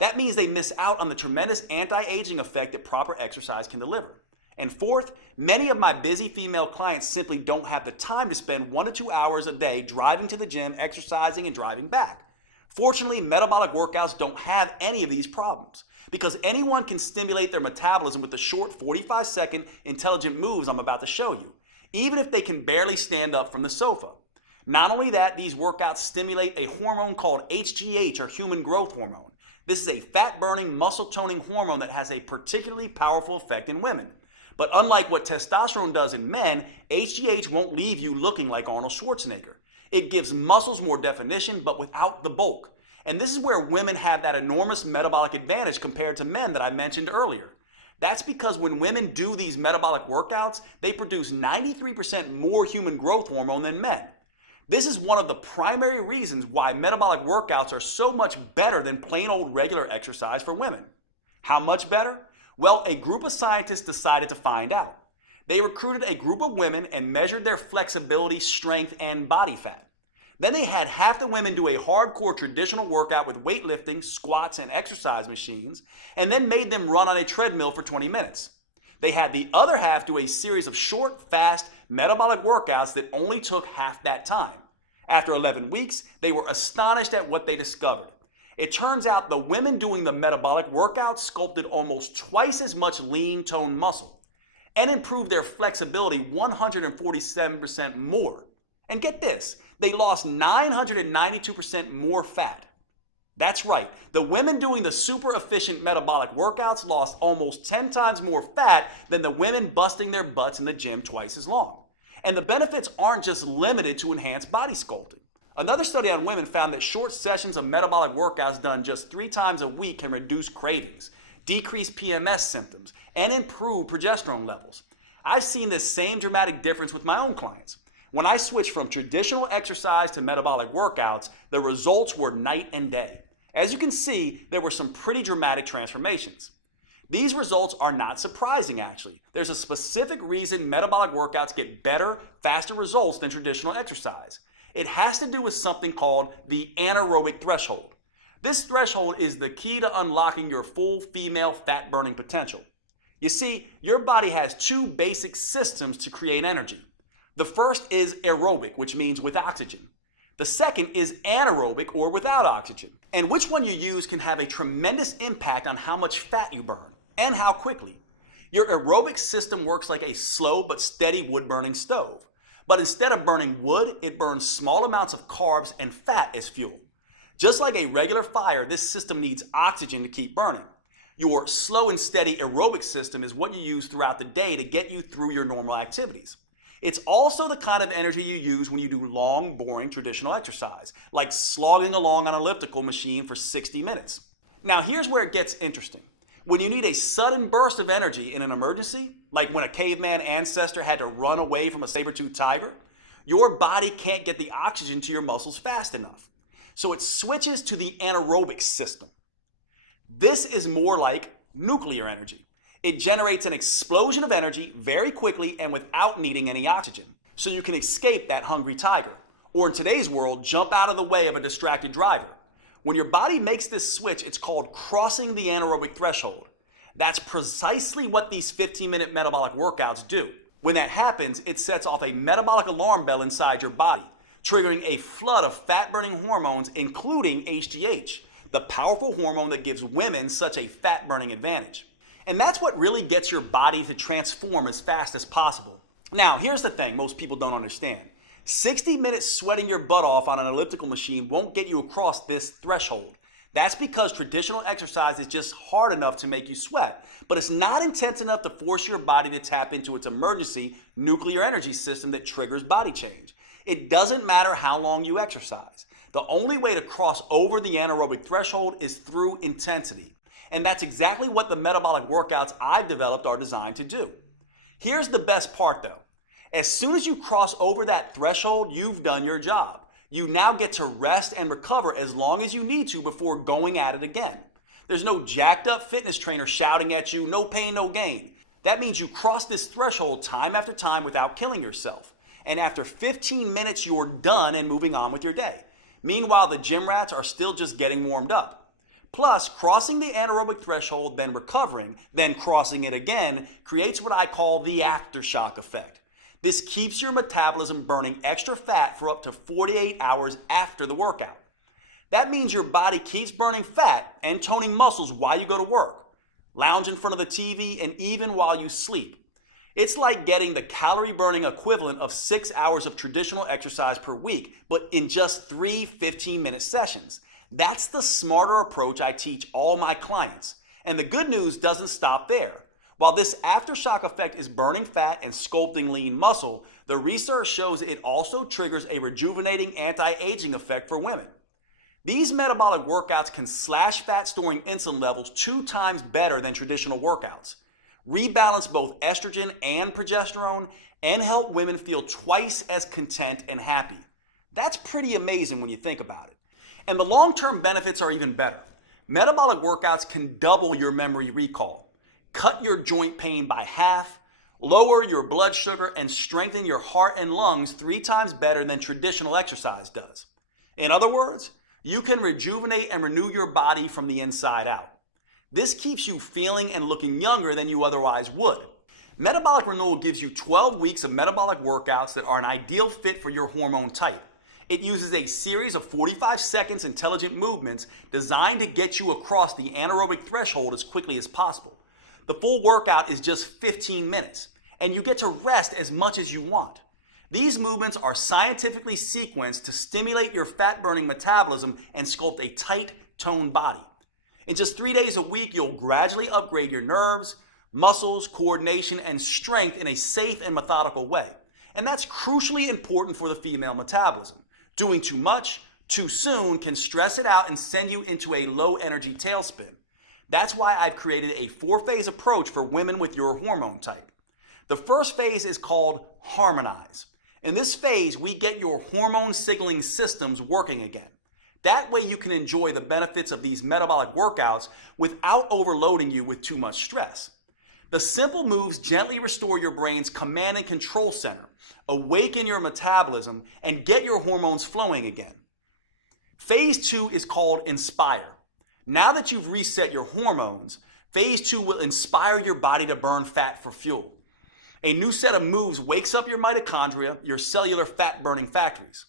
That means they miss out on the tremendous anti-aging effect that proper exercise can deliver. And fourth, many of my busy female clients simply don't have the time to spend 1 to 2 hours a day driving to the gym, exercising, and driving back. Fortunately, metabolic workouts don't have any of these problems because anyone can stimulate their metabolism with the short 45-second intelligent moves I'm about to show you, even if they can barely stand up from the sofa. Not only that, these workouts stimulate a hormone called HGH, or human growth hormone. This is a fat-burning, muscle-toning hormone that has a particularly powerful effect in women. But unlike what testosterone does in men, HGH won't leave you looking like Arnold Schwarzenegger. It gives muscles more definition, but without the bulk. And this is where women have that enormous metabolic advantage compared to men that I mentioned earlier. That's because when women do these metabolic workouts, they produce 93% more human growth hormone than men. This is one of the primary reasons why metabolic workouts are so much better than plain old regular exercise for women. How much better? Well, a group of scientists decided to find out. They recruited a group of women and measured their flexibility, strength, and body fat. Then they had half the women do a hardcore traditional workout with weightlifting, squats, and exercise machines, and then made them run on a treadmill for 20 minutes. They had the other half do a series of short, fast, metabolic workouts that only took half that time. After 11 weeks, they were astonished at what they discovered. It turns out the women doing the metabolic workouts sculpted almost twice as much lean toned muscle and improved their flexibility 147% more. And get this, they lost 992% more fat. That's right, the women doing the super efficient metabolic workouts lost almost 10 times more fat than the women busting their butts in the gym twice as long. And the benefits aren't just limited to enhanced body sculpting. Another study on women found that short sessions of metabolic workouts done just 3 times a week can reduce cravings, decrease PMS symptoms, and improve progesterone levels. I've seen this same dramatic difference with my own clients. When I switched from traditional exercise to metabolic workouts, the results were night and day. As you can see, there were some pretty dramatic transformations. These results are not surprising, actually. There's a specific reason metabolic workouts get better, faster results than traditional exercise. It has to do with something called the anaerobic threshold. This threshold is the key to unlocking your full female fat-burning potential. You see, your body has 2 basic systems to create energy. The first is aerobic, which means with oxygen. The second is anaerobic, or without oxygen. And which one you use can have a tremendous impact on how much fat you burn and how quickly. Your aerobic system works like a slow but steady wood-burning stove. But instead of burning wood, it burns small amounts of carbs and fat as fuel. Just like a regular fire, this system needs oxygen to keep burning. Your slow and steady aerobic system is what you use throughout the day to get you through your normal activities. It's also the kind of energy you use when you do long, boring traditional exercise, like slogging along on an elliptical machine for 60 minutes. Now here's where it gets interesting. When you need a sudden burst of energy in an emergency, like when a caveman ancestor had to run away from a saber-toothed tiger, your body can't get the oxygen to your muscles fast enough. So it switches to the anaerobic system. This is more like nuclear energy. It generates an explosion of energy very quickly and without needing any oxygen. So you can escape that hungry tiger, or in today's world, jump out of the way of a distracted driver. When your body makes this switch, it's called crossing the anaerobic threshold. That's precisely what these 15-minute metabolic workouts do. When that happens, it sets off a metabolic alarm bell inside your body, triggering a flood of fat-burning hormones, including HGH, the powerful hormone that gives women such a fat-burning advantage. And that's what really gets your body to transform as fast as possible. Now, here's the thing most people don't understand. 60 minutes sweating your butt off on an elliptical machine won't get you across this threshold. That's because traditional exercise is just hard enough to make you sweat, but it's not intense enough to force your body to tap into its emergency nuclear energy system that triggers body change. It doesn't matter how long you exercise. The only way to cross over the anaerobic threshold is through intensity. And that's exactly what the metabolic workouts I've developed are designed to do. Here's the best part though. As soon as you cross over that threshold, you've done your job. You now get to rest and recover as long as you need to before going at it again. There's no jacked up fitness trainer shouting at you, no pain, no gain. That means you cross this threshold time after time without killing yourself. And after 15 minutes, you're done and moving on with your day. Meanwhile, the gym rats are still just getting warmed up. Plus, crossing the anaerobic threshold, then recovering, then crossing it again, creates what I call the aftershock effect. This keeps your metabolism burning extra fat for up to 48 hours after the workout. That means your body keeps burning fat and toning muscles while you go to work, lounge in front of the TV, and even while you sleep. It's like getting the calorie burning equivalent of 6 hours of traditional exercise per week, but in just 3 15-minute sessions. That's the smarter approach I teach all my clients. And the good news doesn't stop there. While this aftershock effect is burning fat and sculpting lean muscle, the research shows it also triggers a rejuvenating anti-aging effect for women. These metabolic workouts can slash fat storing insulin levels 2 times better than traditional workouts, rebalance both estrogen and progesterone, and help women feel twice as content and happy. That's pretty amazing when you think about it. And the long-term benefits are even better. Metabolic workouts can double your memory recall, cut your joint pain by half, lower your blood sugar, and strengthen your heart and lungs 3 times better than traditional exercise does. In other words, you can rejuvenate and renew your body from the inside out. This keeps you feeling and looking younger than you otherwise would. Metabolic Renewal gives you 12 weeks of metabolic workouts that are an ideal fit for your hormone type. It uses a series of 45 seconds intelligent movements designed to get you across the anaerobic threshold as quickly as possible. The full workout is just 15 minutes, and you get to rest as much as you want. These movements are scientifically sequenced to stimulate your fat-burning metabolism and sculpt a tight, toned body. In just 3 days a week, you'll gradually upgrade your nerves, muscles, coordination, and strength in a safe and methodical way. And that's crucially important for the female metabolism. Doing too much, too soon can stress it out and send you into a low-energy tailspin. That's why I've created a 4-phase approach for women with your hormone type. The first phase is called Harmonize. In this phase, we get your hormone signaling systems working again. That way you can enjoy the benefits of these metabolic workouts without overloading you with too much stress. The simple moves gently restore your brain's command and control center, awaken your metabolism, and get your hormones flowing again. Phase 2 is called Inspire. Now that you've reset your hormones, phase 2 will inspire your body to burn fat for fuel. A new set of moves wakes up your mitochondria, your cellular fat-burning factories.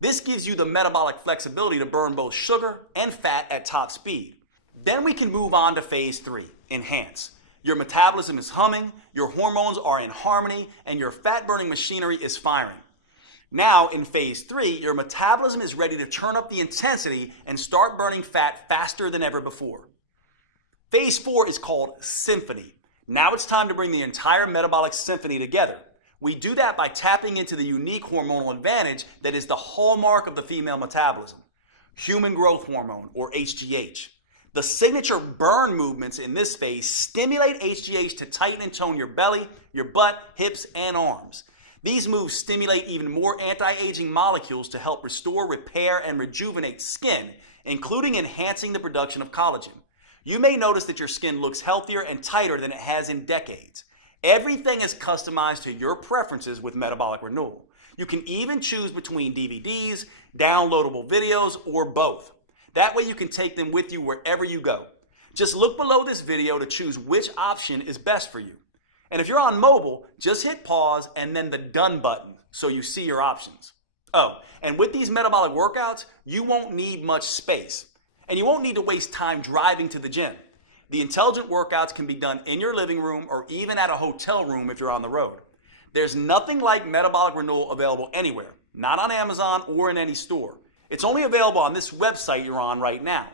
This gives you the metabolic flexibility to burn both sugar and fat at top speed. Then we can move on to phase 3, Enhance. Your metabolism is humming, your hormones are in harmony, and your fat-burning machinery is firing. Now, in phase 3, your metabolism is ready to turn up the intensity and start burning fat faster than ever before. Phase 4 is called Symphony. Now it's time to bring the entire metabolic symphony together. We do that by tapping into the unique hormonal advantage that is the hallmark of the female metabolism, human growth hormone, or HGH. The signature burn movements in this phase stimulate HGH to tighten and tone your belly, your butt, hips, and arms. These moves stimulate even more anti-aging molecules to help restore, repair, and rejuvenate skin, including enhancing the production of collagen. You may notice that your skin looks healthier and tighter than it has in decades. Everything is customized to your preferences with Metabolic Renewal. You can even choose between DVDs, downloadable videos, or both. That way you can take them with you wherever you go. Just look below this video to choose which option is best for you. And if you're on mobile, just hit pause and then the done button so you see your options. Oh, and with these metabolic workouts, you won't need much space. And you won't need to waste time driving to the gym. The intelligent workouts can be done in your living room or even at a hotel room if you're on the road. There's nothing like Metabolic Renewal available anywhere, not on Amazon or in any store. It's only available on this website you're on right now.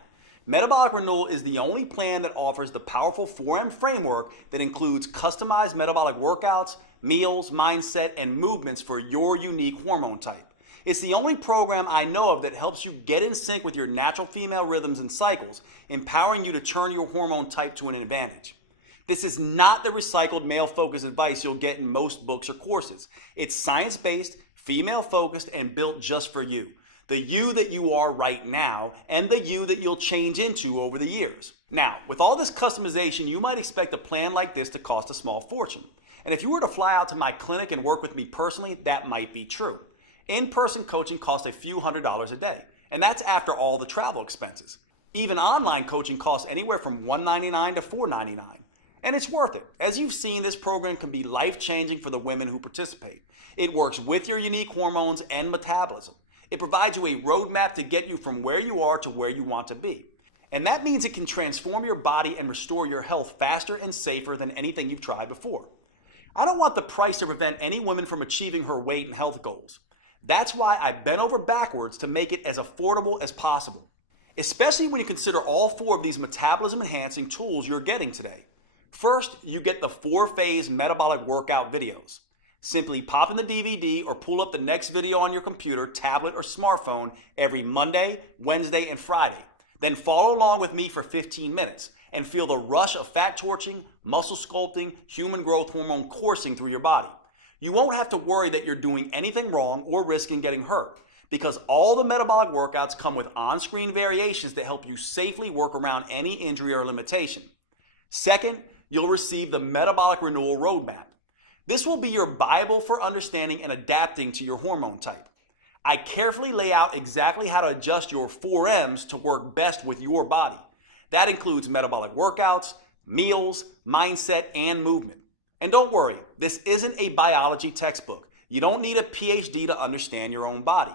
Metabolic Renewal is the only plan that offers the powerful 4M framework that includes customized metabolic workouts, meals, mindset, and movements for your unique hormone type. It's the only program I know of that helps you get in sync with your natural female rhythms and cycles, empowering you to turn your hormone type to an advantage. This is not the recycled male-focused advice you'll get in most books or courses. It's science-based, female-focused, and built just for you. The you that you are right now, and the you that you'll change into over the years. Now, with all this customization, you might expect a plan like this to cost a small fortune. And if you were to fly out to my clinic and work with me personally, that might be true. In-person coaching costs a few $100s a day, and that's after all the travel expenses. Even online coaching costs anywhere from $199 to $499. And it's worth it. As you've seen, this program can be life-changing for the women who participate. It works with your unique hormones and metabolism. It provides you a roadmap to get you from where you are to where you want to be. And that means it can transform your body and restore your health faster and safer than anything you've tried before. I don't want the price to prevent any woman from achieving her weight and health goals. That's why I bent over backwards to make it as affordable as possible, especially when you consider all 4 of these metabolism-enhancing tools you're getting today. First, you get the 4-phase metabolic workout videos. Simply pop in the DVD or pull up the next video on your computer, tablet, or smartphone every Monday, Wednesday, and Friday. Then follow along with me for 15 minutes and feel the rush of fat torching, muscle sculpting, human growth hormone coursing through your body. You won't have to worry that you're doing anything wrong or risking getting hurt, because all the metabolic workouts come with on-screen variations that help you safely work around any injury or limitation. Second, you'll receive the Metabolic Renewal Roadmap. This will be your Bible for understanding and adapting to your hormone type. I carefully lay out exactly how to adjust your 4Ms to work best with your body. That includes metabolic workouts, meals, mindset, and movement. And don't worry, this isn't a biology textbook. You don't need a PhD to understand your own body.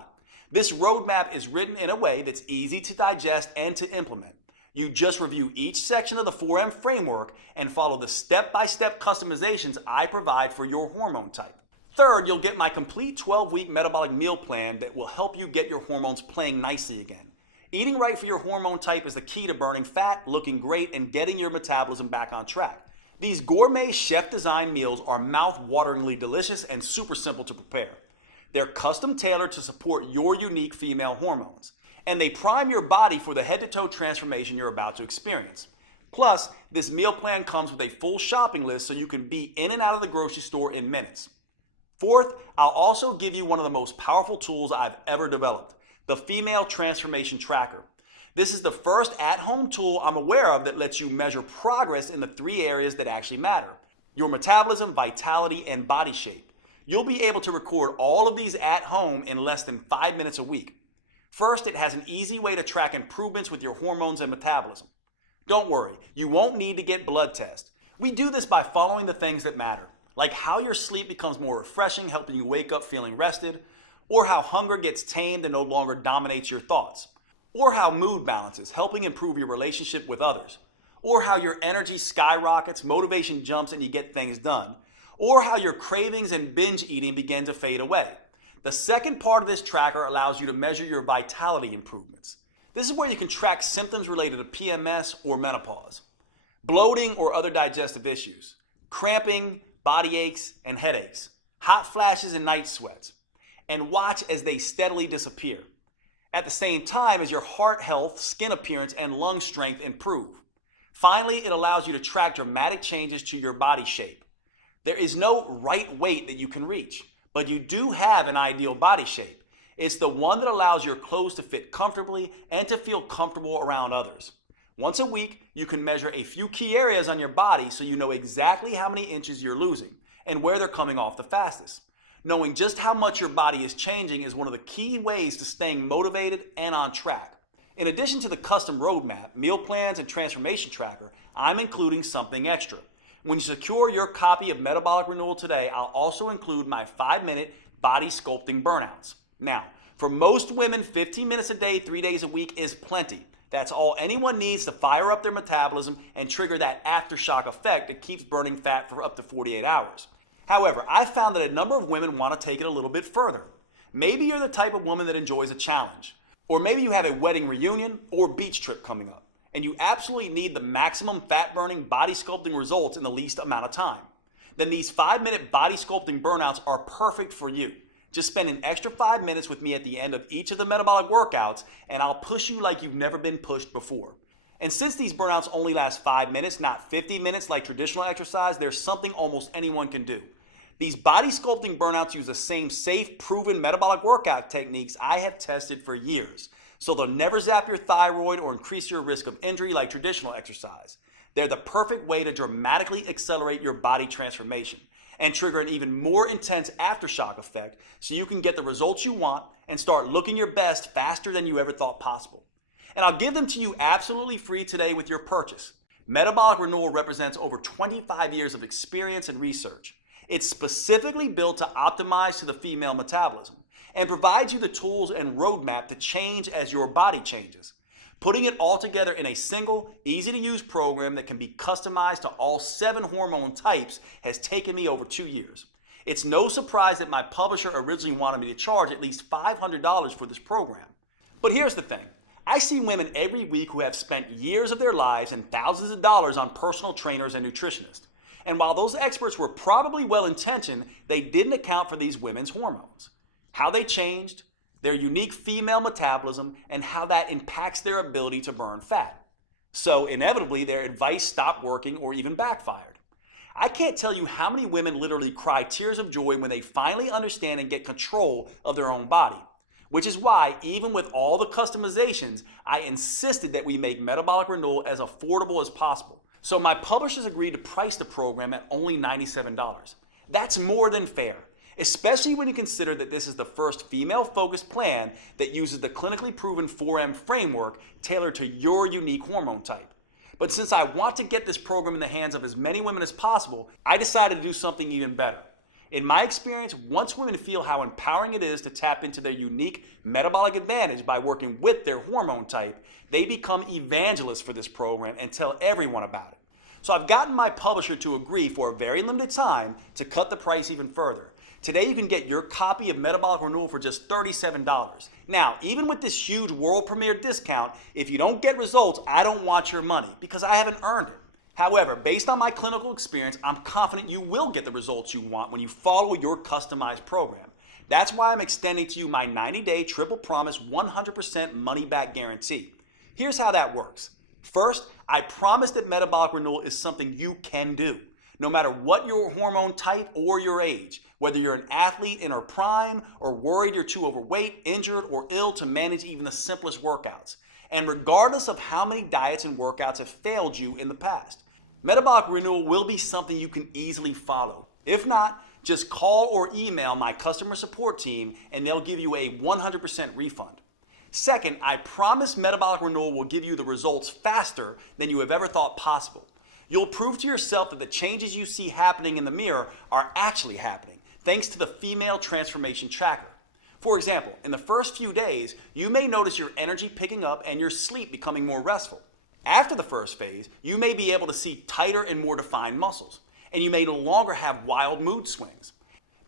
This roadmap is written in a way that's easy to digest and to implement. You just review each section of the 4M framework and follow the step-by-step customizations I provide for your hormone type. Third, you'll get my complete 12-week metabolic meal plan that will help you get your hormones playing nicely again. Eating right for your hormone type is the key to burning fat, looking great, and getting your metabolism back on track. These gourmet chef-designed meals are mouth-wateringly delicious and super simple to prepare. They're custom-tailored to support your unique female hormones, and they prime your body for the head-to-toe transformation you're about to experience. Plus, this meal plan comes with a full shopping list so you can be in and out of the grocery store in minutes. Fourth, I'll also give you one of the most powerful tools I've ever developed, the Female Transformation Tracker. This is the first at-home tool I'm aware of that lets you measure progress in the 3 areas that actually matter: your metabolism, vitality, and body shape. You'll be able to record all of these at home in less than 5 minutes a week. First, it has an easy way to track improvements with your hormones and metabolism. Don't worry, you won't need to get blood tests. We do this by following the things that matter, like how your sleep becomes more refreshing, helping you wake up feeling rested, or how hunger gets tamed and no longer dominates your thoughts, or how mood balances, helping improve your relationship with others, or how your energy skyrockets, motivation jumps, and you get things done, or how your cravings and binge eating begin to fade away. The second part of this tracker allows you to measure your vitality improvements. This is where you can track symptoms related to PMS or menopause, bloating or other digestive issues, cramping, body aches and headaches, hot flashes and night sweats, and watch as they steadily disappear. At the same time as your heart health, skin appearance, and lung strength improve. Finally, it allows you to track dramatic changes to your body shape. There is no right weight that you can reach, but you do have an ideal body shape. It's the one that allows your clothes to fit comfortably and to feel comfortable around others. Once a week, you can measure a few key areas on your body so you know exactly how many inches you're losing and where they're coming off the fastest. Knowing just how much your body is changing is one of the key ways to staying motivated and on track. In addition to the custom roadmap, meal plans, and transformation tracker, I'm including something extra. When you secure your copy of Metabolic Renewal today, I'll also include my 5-minute body sculpting burnouts. Now, for most women, 15 minutes a day, 3 days a week is plenty. That's all anyone needs to fire up their metabolism and trigger that aftershock effect that keeps burning fat for up to 48 hours. However, I've found that a number of women want to take it a little bit further. Maybe you're the type of woman that enjoys a challenge. Or maybe you have a wedding reunion or beach trip coming up, and you absolutely need the maximum fat-burning body sculpting results in the least amount of time. Then these 5-minute body sculpting burnouts are perfect for you. Just spend an extra 5 minutes with me at the end of each of the metabolic workouts, and I'll push you like you've never been pushed before. And since these burnouts only last 5 minutes, not 50 minutes like traditional exercise, there's something almost anyone can do. These body sculpting burnouts use the same safe, proven metabolic workout techniques I have tested for years. So they'll never zap your thyroid or increase your risk of injury like traditional exercise. They're the perfect way to dramatically accelerate your body transformation and trigger an even more intense aftershock effect so you can get the results you want and start looking your best faster than you ever thought possible. And I'll give them to you absolutely free today with your purchase. Metabolic Renewal represents over 25 years of experience and research. It's specifically built to optimize to the female metabolism and provides you the tools and roadmap to change as your body changes. Putting it all together in a single, easy-to-use program that can be customized to all 7 hormone types has taken me over 2 years. It's no surprise that my publisher originally wanted me to charge at least $500 for this program. But here's the thing. I see women every week who have spent years of their lives and thousands of dollars on personal trainers and nutritionists. And while those experts were probably well-intentioned, they didn't account for these women's hormones, how they changed, their unique female metabolism, and how that impacts their ability to burn fat. So inevitably, their advice stopped working or even backfired. I can't tell you how many women literally cry tears of joy when they finally understand and get control of their own body, which is why, even with all the customizations, I insisted that we make Metabolic Renewal as affordable as possible. So my publishers agreed to price the program at only $97. That's more than fair, especially when you consider that this is the first female-focused plan that uses the clinically proven 4M framework tailored to your unique hormone type. But since I want to get this program in the hands of as many women as possible, I decided to do something even better. In my experience, once women feel how empowering it is to tap into their unique metabolic advantage by working with their hormone type, they become evangelists for this program and tell everyone about it. So I've gotten my publisher to agree for a very limited time to cut the price even further. Today you can get your copy of Metabolic Renewal for just $37. Now, even with this huge world premiere discount, if you don't get results, I don't want your money because I haven't earned it. However, based on my clinical experience, I'm confident you will get the results you want when you follow your customized program. That's why I'm extending to you my 90-day triple promise 100% money-back guarantee. Here's how that works. First, I promise that Metabolic Renewal is something you can do, no matter what your hormone type or your age, whether you're an athlete in her prime or worried you're too overweight, injured, or ill to manage even the simplest workouts, and regardless of how many diets and workouts have failed you in the past. Metabolic Renewal will be something you can easily follow. If not, just call or email my customer support team and they'll give you a 100% refund. Second, I promise Metabolic Renewal will give you the results faster than you have ever thought possible. You'll prove to yourself that the changes you see happening in the mirror are actually happening, thanks to the Female Transformation Tracker. For example, in the first few days, you may notice your energy picking up and your sleep becoming more restful. After the first phase, you may be able to see tighter and more defined muscles, and you may no longer have wild mood swings.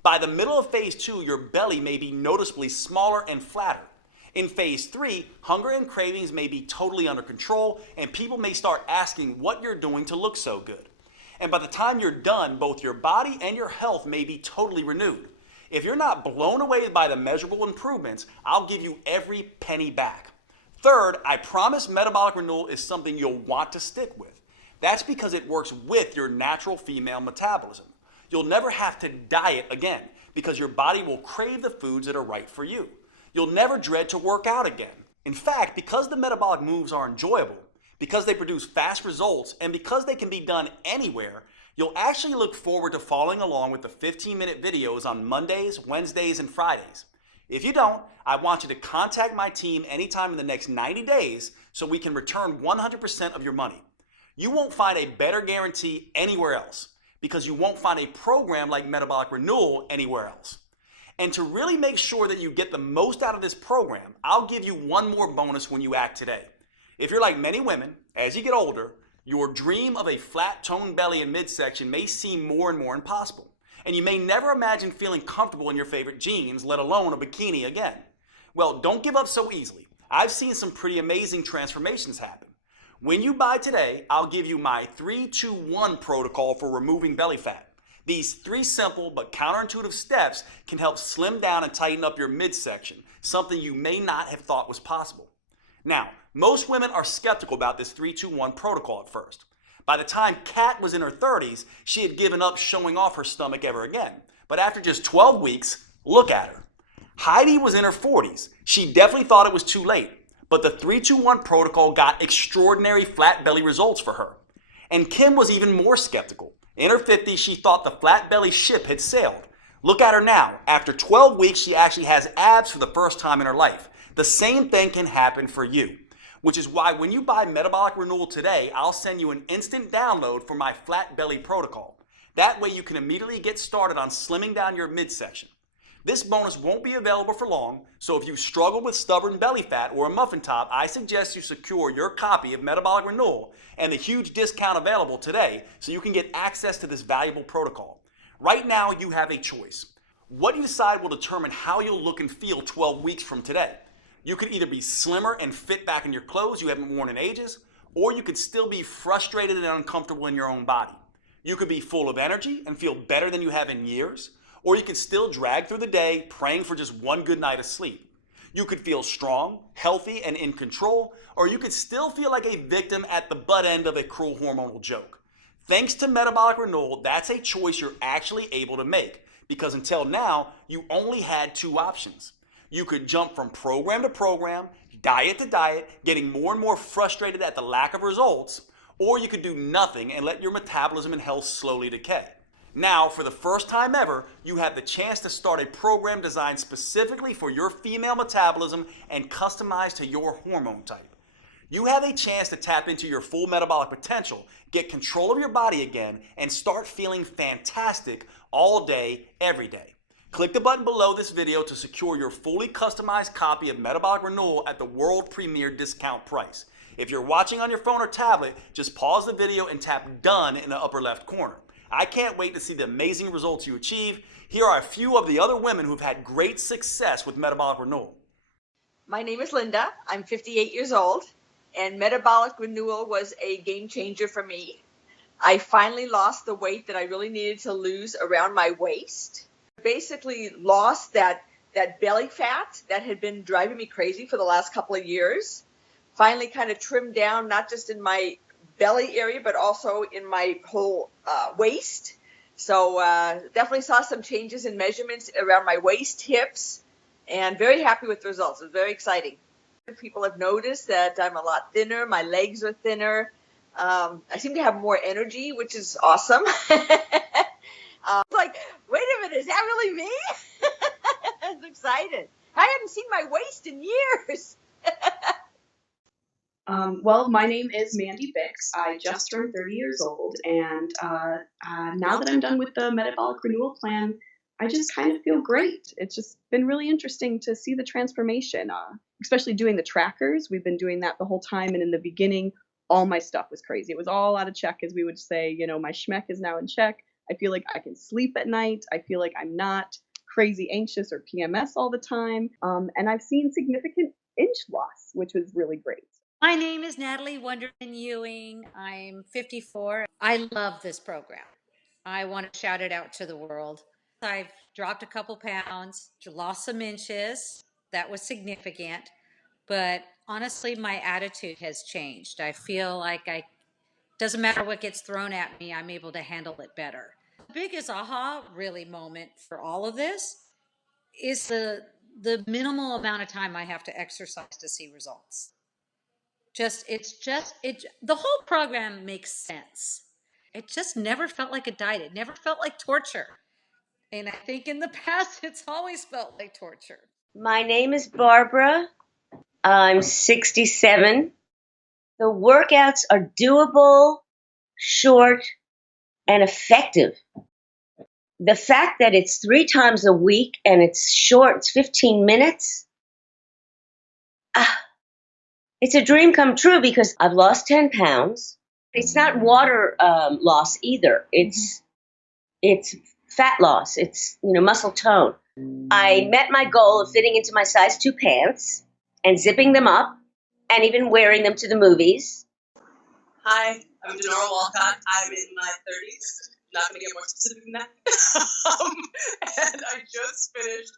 By the middle of phase 2, your belly may be noticeably smaller and flatter. In phase 3, hunger and cravings may be totally under control, and people may start asking what you're doing to look so good. And by the time you're done, both your body and your health may be totally renewed. If you're not blown away by the measurable improvements, I'll give you every penny back. Third, I promise Metabolic Renewal is something you'll want to stick with. That's because it works with your natural female metabolism. You'll never have to diet again because your body will crave the foods that are right for you. You'll never dread to work out again. In fact, because the metabolic moves are enjoyable, because they produce fast results, and because they can be done anywhere, you'll actually look forward to following along with the 15-minute videos on Mondays, Wednesdays, and Fridays. If you don't, I want you to contact my team anytime in the next 90 days so we can return 100% of your money. You won't find a better guarantee anywhere else because you won't find a program like Metabolic Renewal anywhere else. And to really make sure that you get the most out of this program, I'll give you one more bonus when you act today. If you're like many women, as you get older, your dream of a flat toned belly and midsection may seem more and more impossible. And you may never imagine feeling comfortable in your favorite jeans, let alone a bikini again. Well, don't give up so easily. I've seen some pretty amazing transformations happen. When you buy today, I'll give you my 3-2-1 protocol for removing belly fat. These 3 simple but counterintuitive steps can help slim down and tighten up your midsection, something you may not have thought was possible. Now, most women are skeptical about this 3-2-1 protocol at first. By the time Kat was in her 30s, she had given up showing off her stomach ever again. But after just 12 weeks, look at her. Heidi was in her 40s. She definitely thought it was too late. But the 3-2-1 protocol got extraordinary flat belly results for her. And Kim was even more skeptical. In her 50s, she thought the flat belly ship had sailed. Look at her now. After 12 weeks, she actually has abs for the first time in her life. The same thing can happen for you. Which is why when you buy Metabolic Renewal today, I'll send you an instant download for my flat belly protocol. That way you can immediately get started on slimming down your midsection. This bonus won't be available for long, so if you struggle with stubborn belly fat or a muffin top, I suggest you secure your copy of Metabolic Renewal and the huge discount available today so you can get access to this valuable protocol. Right now, you have a choice. What you decide will determine how you'll look and feel 12 weeks from today. You could either be slimmer and fit back in your clothes you haven't worn in ages, or you could still be frustrated and uncomfortable in your own body. You could be full of energy and feel better than you have in years, or you could still drag through the day praying for just one good night of sleep. You could feel strong, healthy, and in control, or you could still feel like a victim at the butt end of a cruel hormonal joke. Thanks to Metabolic Renewal, that's a choice you're actually able to make, because until now, you only had 2 options. You could jump from program to program, diet to diet, getting more and more frustrated at the lack of results, or you could do nothing and let your metabolism and health slowly decay. Now, for the first time ever, you have the chance to start a program designed specifically for your female metabolism and customized to your hormone type. You have a chance to tap into your full metabolic potential, get control of your body again, and start feeling fantastic all day, every day. Click the button below this video to secure your fully customized copy of Metabolic Renewal at the world premiere discount price. If you're watching on your phone or tablet, just pause the video and tap Done in the upper left corner. I can't wait to see the amazing results you achieve. Here are a few of the other women who've had great success with Metabolic Renewal. My name is Linda. I'm 58 years old, and Metabolic Renewal was a game changer for me. I finally lost the weight that I really needed to lose around my waist. Basically lost that belly fat that had been driving me crazy for the last couple of years. Finally kind of trimmed down, not just in my belly area, but also in my whole waist. So definitely saw some changes in measurements around my waist, hips, and very happy with the results. It was very exciting. People have noticed that I'm a lot thinner. My legs are thinner. I seem to have more energy, which is awesome. Like, wait a minute, is that really me? I was excited. I hadn't seen my waist in years. Well, my name is Mandy Bix. I just turned 30 years old, and now that I'm done with the Metabolic Renewal plan, I just kind of feel great. It's just been really interesting to see the transformation, especially doing the trackers. We've been doing that the whole time, and in the beginning, all my stuff was crazy. It was all out of check, as we would say. You know, my schmeck is now in check. I feel like I can sleep at night. I feel like I'm not crazy anxious or PMS all the time. And I've seen significant inch loss, which was really great. My name is Natalie Wonderman Ewing. I'm 54. I love this program. I want to shout it out to the world. I've dropped a couple pounds, lost some inches. That was significant. But honestly, my attitude has changed. I feel like doesn't matter what gets thrown at me, I'm able to handle it better. The biggest aha really moment for all of this is the minimal amount of time I have to exercise to see results. The whole program makes sense. It just never felt like a diet. It never felt like torture. And I think in the past, it's always felt like torture. My name is Barbara. I'm 67. The workouts are doable, short, and effective. The fact that it's 3 times a week and it's short, it's 15 minutes, it's a dream come true because I've lost 10 pounds. It's not water loss either. It's fat loss. It's, muscle tone. I met my goal of fitting into my size 2 pants and zipping them up and even wearing them to the movies. Hi, I'm Denora Walcott. I'm in my 30s. Not going to get more specific than that. And I just finished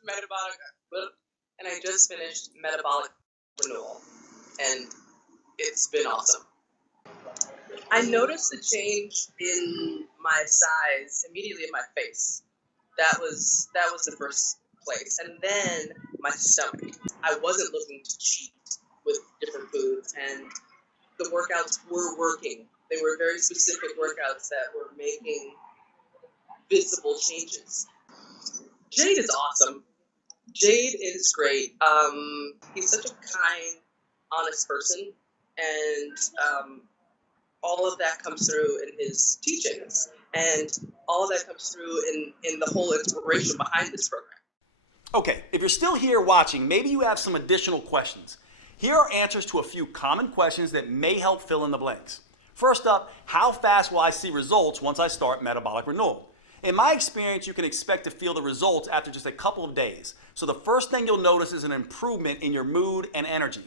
metabolic renewal, and it's been awesome. I noticed a change in my size immediately in my face. That was the first place, and then my stomach. I wasn't looking to cheat with different foods, and the workouts were working. They were very specific workouts that were making visible changes. Jade is awesome. Jade is great. He's such a kind, honest person, and all of that comes through in his teachings, and all of that comes through in the whole inspiration behind this program. Okay, if you're still here watching, maybe you have some additional questions. Here are answers to a few common questions that may help fill in the blanks. First up, how fast will I see results once I start metabolic renewal? In my experience, you can expect to feel the results after just a couple of days. So the first thing you'll notice is an improvement in your mood and energy.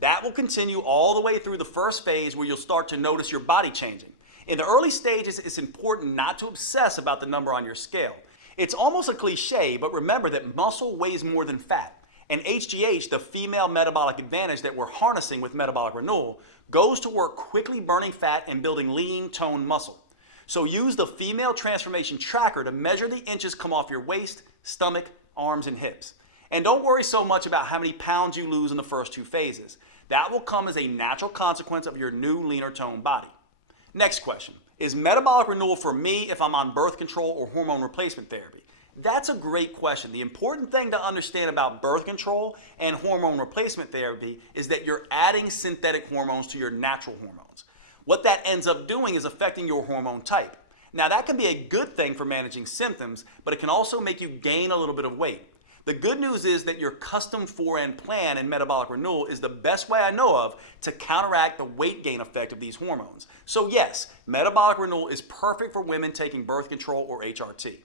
That will continue all the way through the first phase where you'll start to notice your body changing. In the early stages, it's important not to obsess about the number on your scale. It's almost a cliche, but remember that muscle weighs more than fat. And HGH, the female metabolic advantage that we're harnessing with metabolic renewal, goes to work quickly burning fat and building lean, toned muscle. So use the female transformation tracker to measure the inches come off your waist, stomach, arms, and hips. And don't worry so much about how many pounds you lose in the first 2 phases. That will come as a natural consequence of your new, leaner toned body. Next question. Is metabolic renewal for me if I'm on birth control or hormone replacement therapy? That's a great question. The important thing to understand about birth control and hormone replacement therapy is that you're adding synthetic hormones to your natural hormones. What that ends up doing is affecting your hormone type. Now that can be a good thing for managing symptoms, but it can also make you gain a little bit of weight. The good news is that your custom 4N plan in metabolic renewal is the best way I know of to counteract the weight gain effect of these hormones. So yes, metabolic renewal is perfect for women taking birth control or HRT.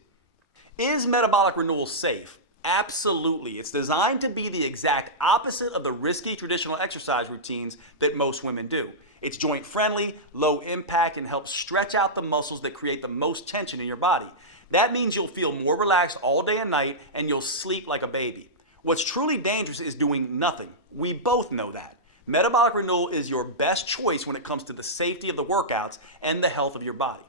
Is metabolic renewal safe? Absolutely. It's designed to be the exact opposite of the risky traditional exercise routines that most women do. It's joint friendly, low impact, and helps stretch out the muscles that create the most tension in your body. That means you'll feel more relaxed all day and night, and you'll sleep like a baby. What's truly dangerous is doing nothing. We both know that. Metabolic renewal is your best choice when it comes to the safety of the workouts and the health of your body.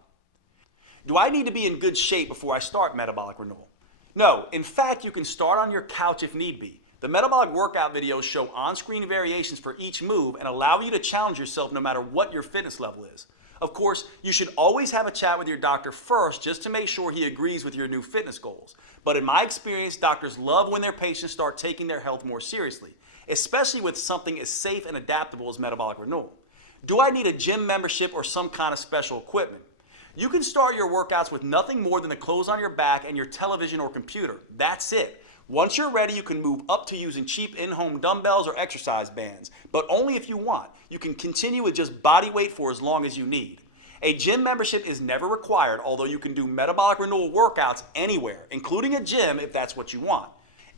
Do I need to be in good shape before I start metabolic renewal? No, in fact, you can start on your couch if need be. The metabolic workout videos show on-screen variations for each move and allow you to challenge yourself no matter what your fitness level is. Of course, you should always have a chat with your doctor first just to make sure he agrees with your new fitness goals. But in my experience, doctors love when their patients start taking their health more seriously, especially with something as safe and adaptable as metabolic renewal. Do I need a gym membership or some kind of special equipment? You can start your workouts with nothing more than the clothes on your back and your television or computer. That's it. Once you're ready, you can move up to using cheap in-home dumbbells or exercise bands, but only if you want. You can continue with just body weight for as long as you need. A gym membership is never required, although you can do metabolic renewal workouts anywhere, including a gym if that's what you want.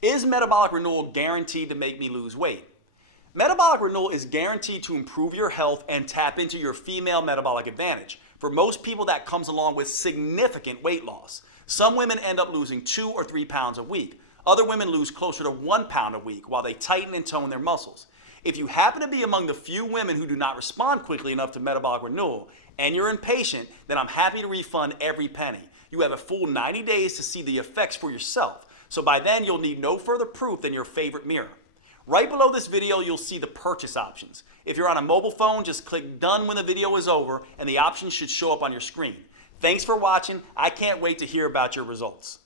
Is metabolic renewal guaranteed to make me lose weight? Metabolic renewal is guaranteed to improve your health and tap into your female metabolic advantage. For most people, that comes along with significant weight loss. Some women end up losing 2 or 3 pounds a week. Other women lose closer to 1 pound a week while they tighten and tone their muscles. If you happen to be among the few women who do not respond quickly enough to metabolic renewal and you're impatient, then I'm happy to refund every penny. You have a full 90 days to see the effects for yourself. So by then, you'll need no further proof than your favorite mirror. Right below this video, you'll see the purchase options. If you're on a mobile phone, just click done when the video is over and the options should show up on your screen. Thanks for watching. I can't wait to hear about your results.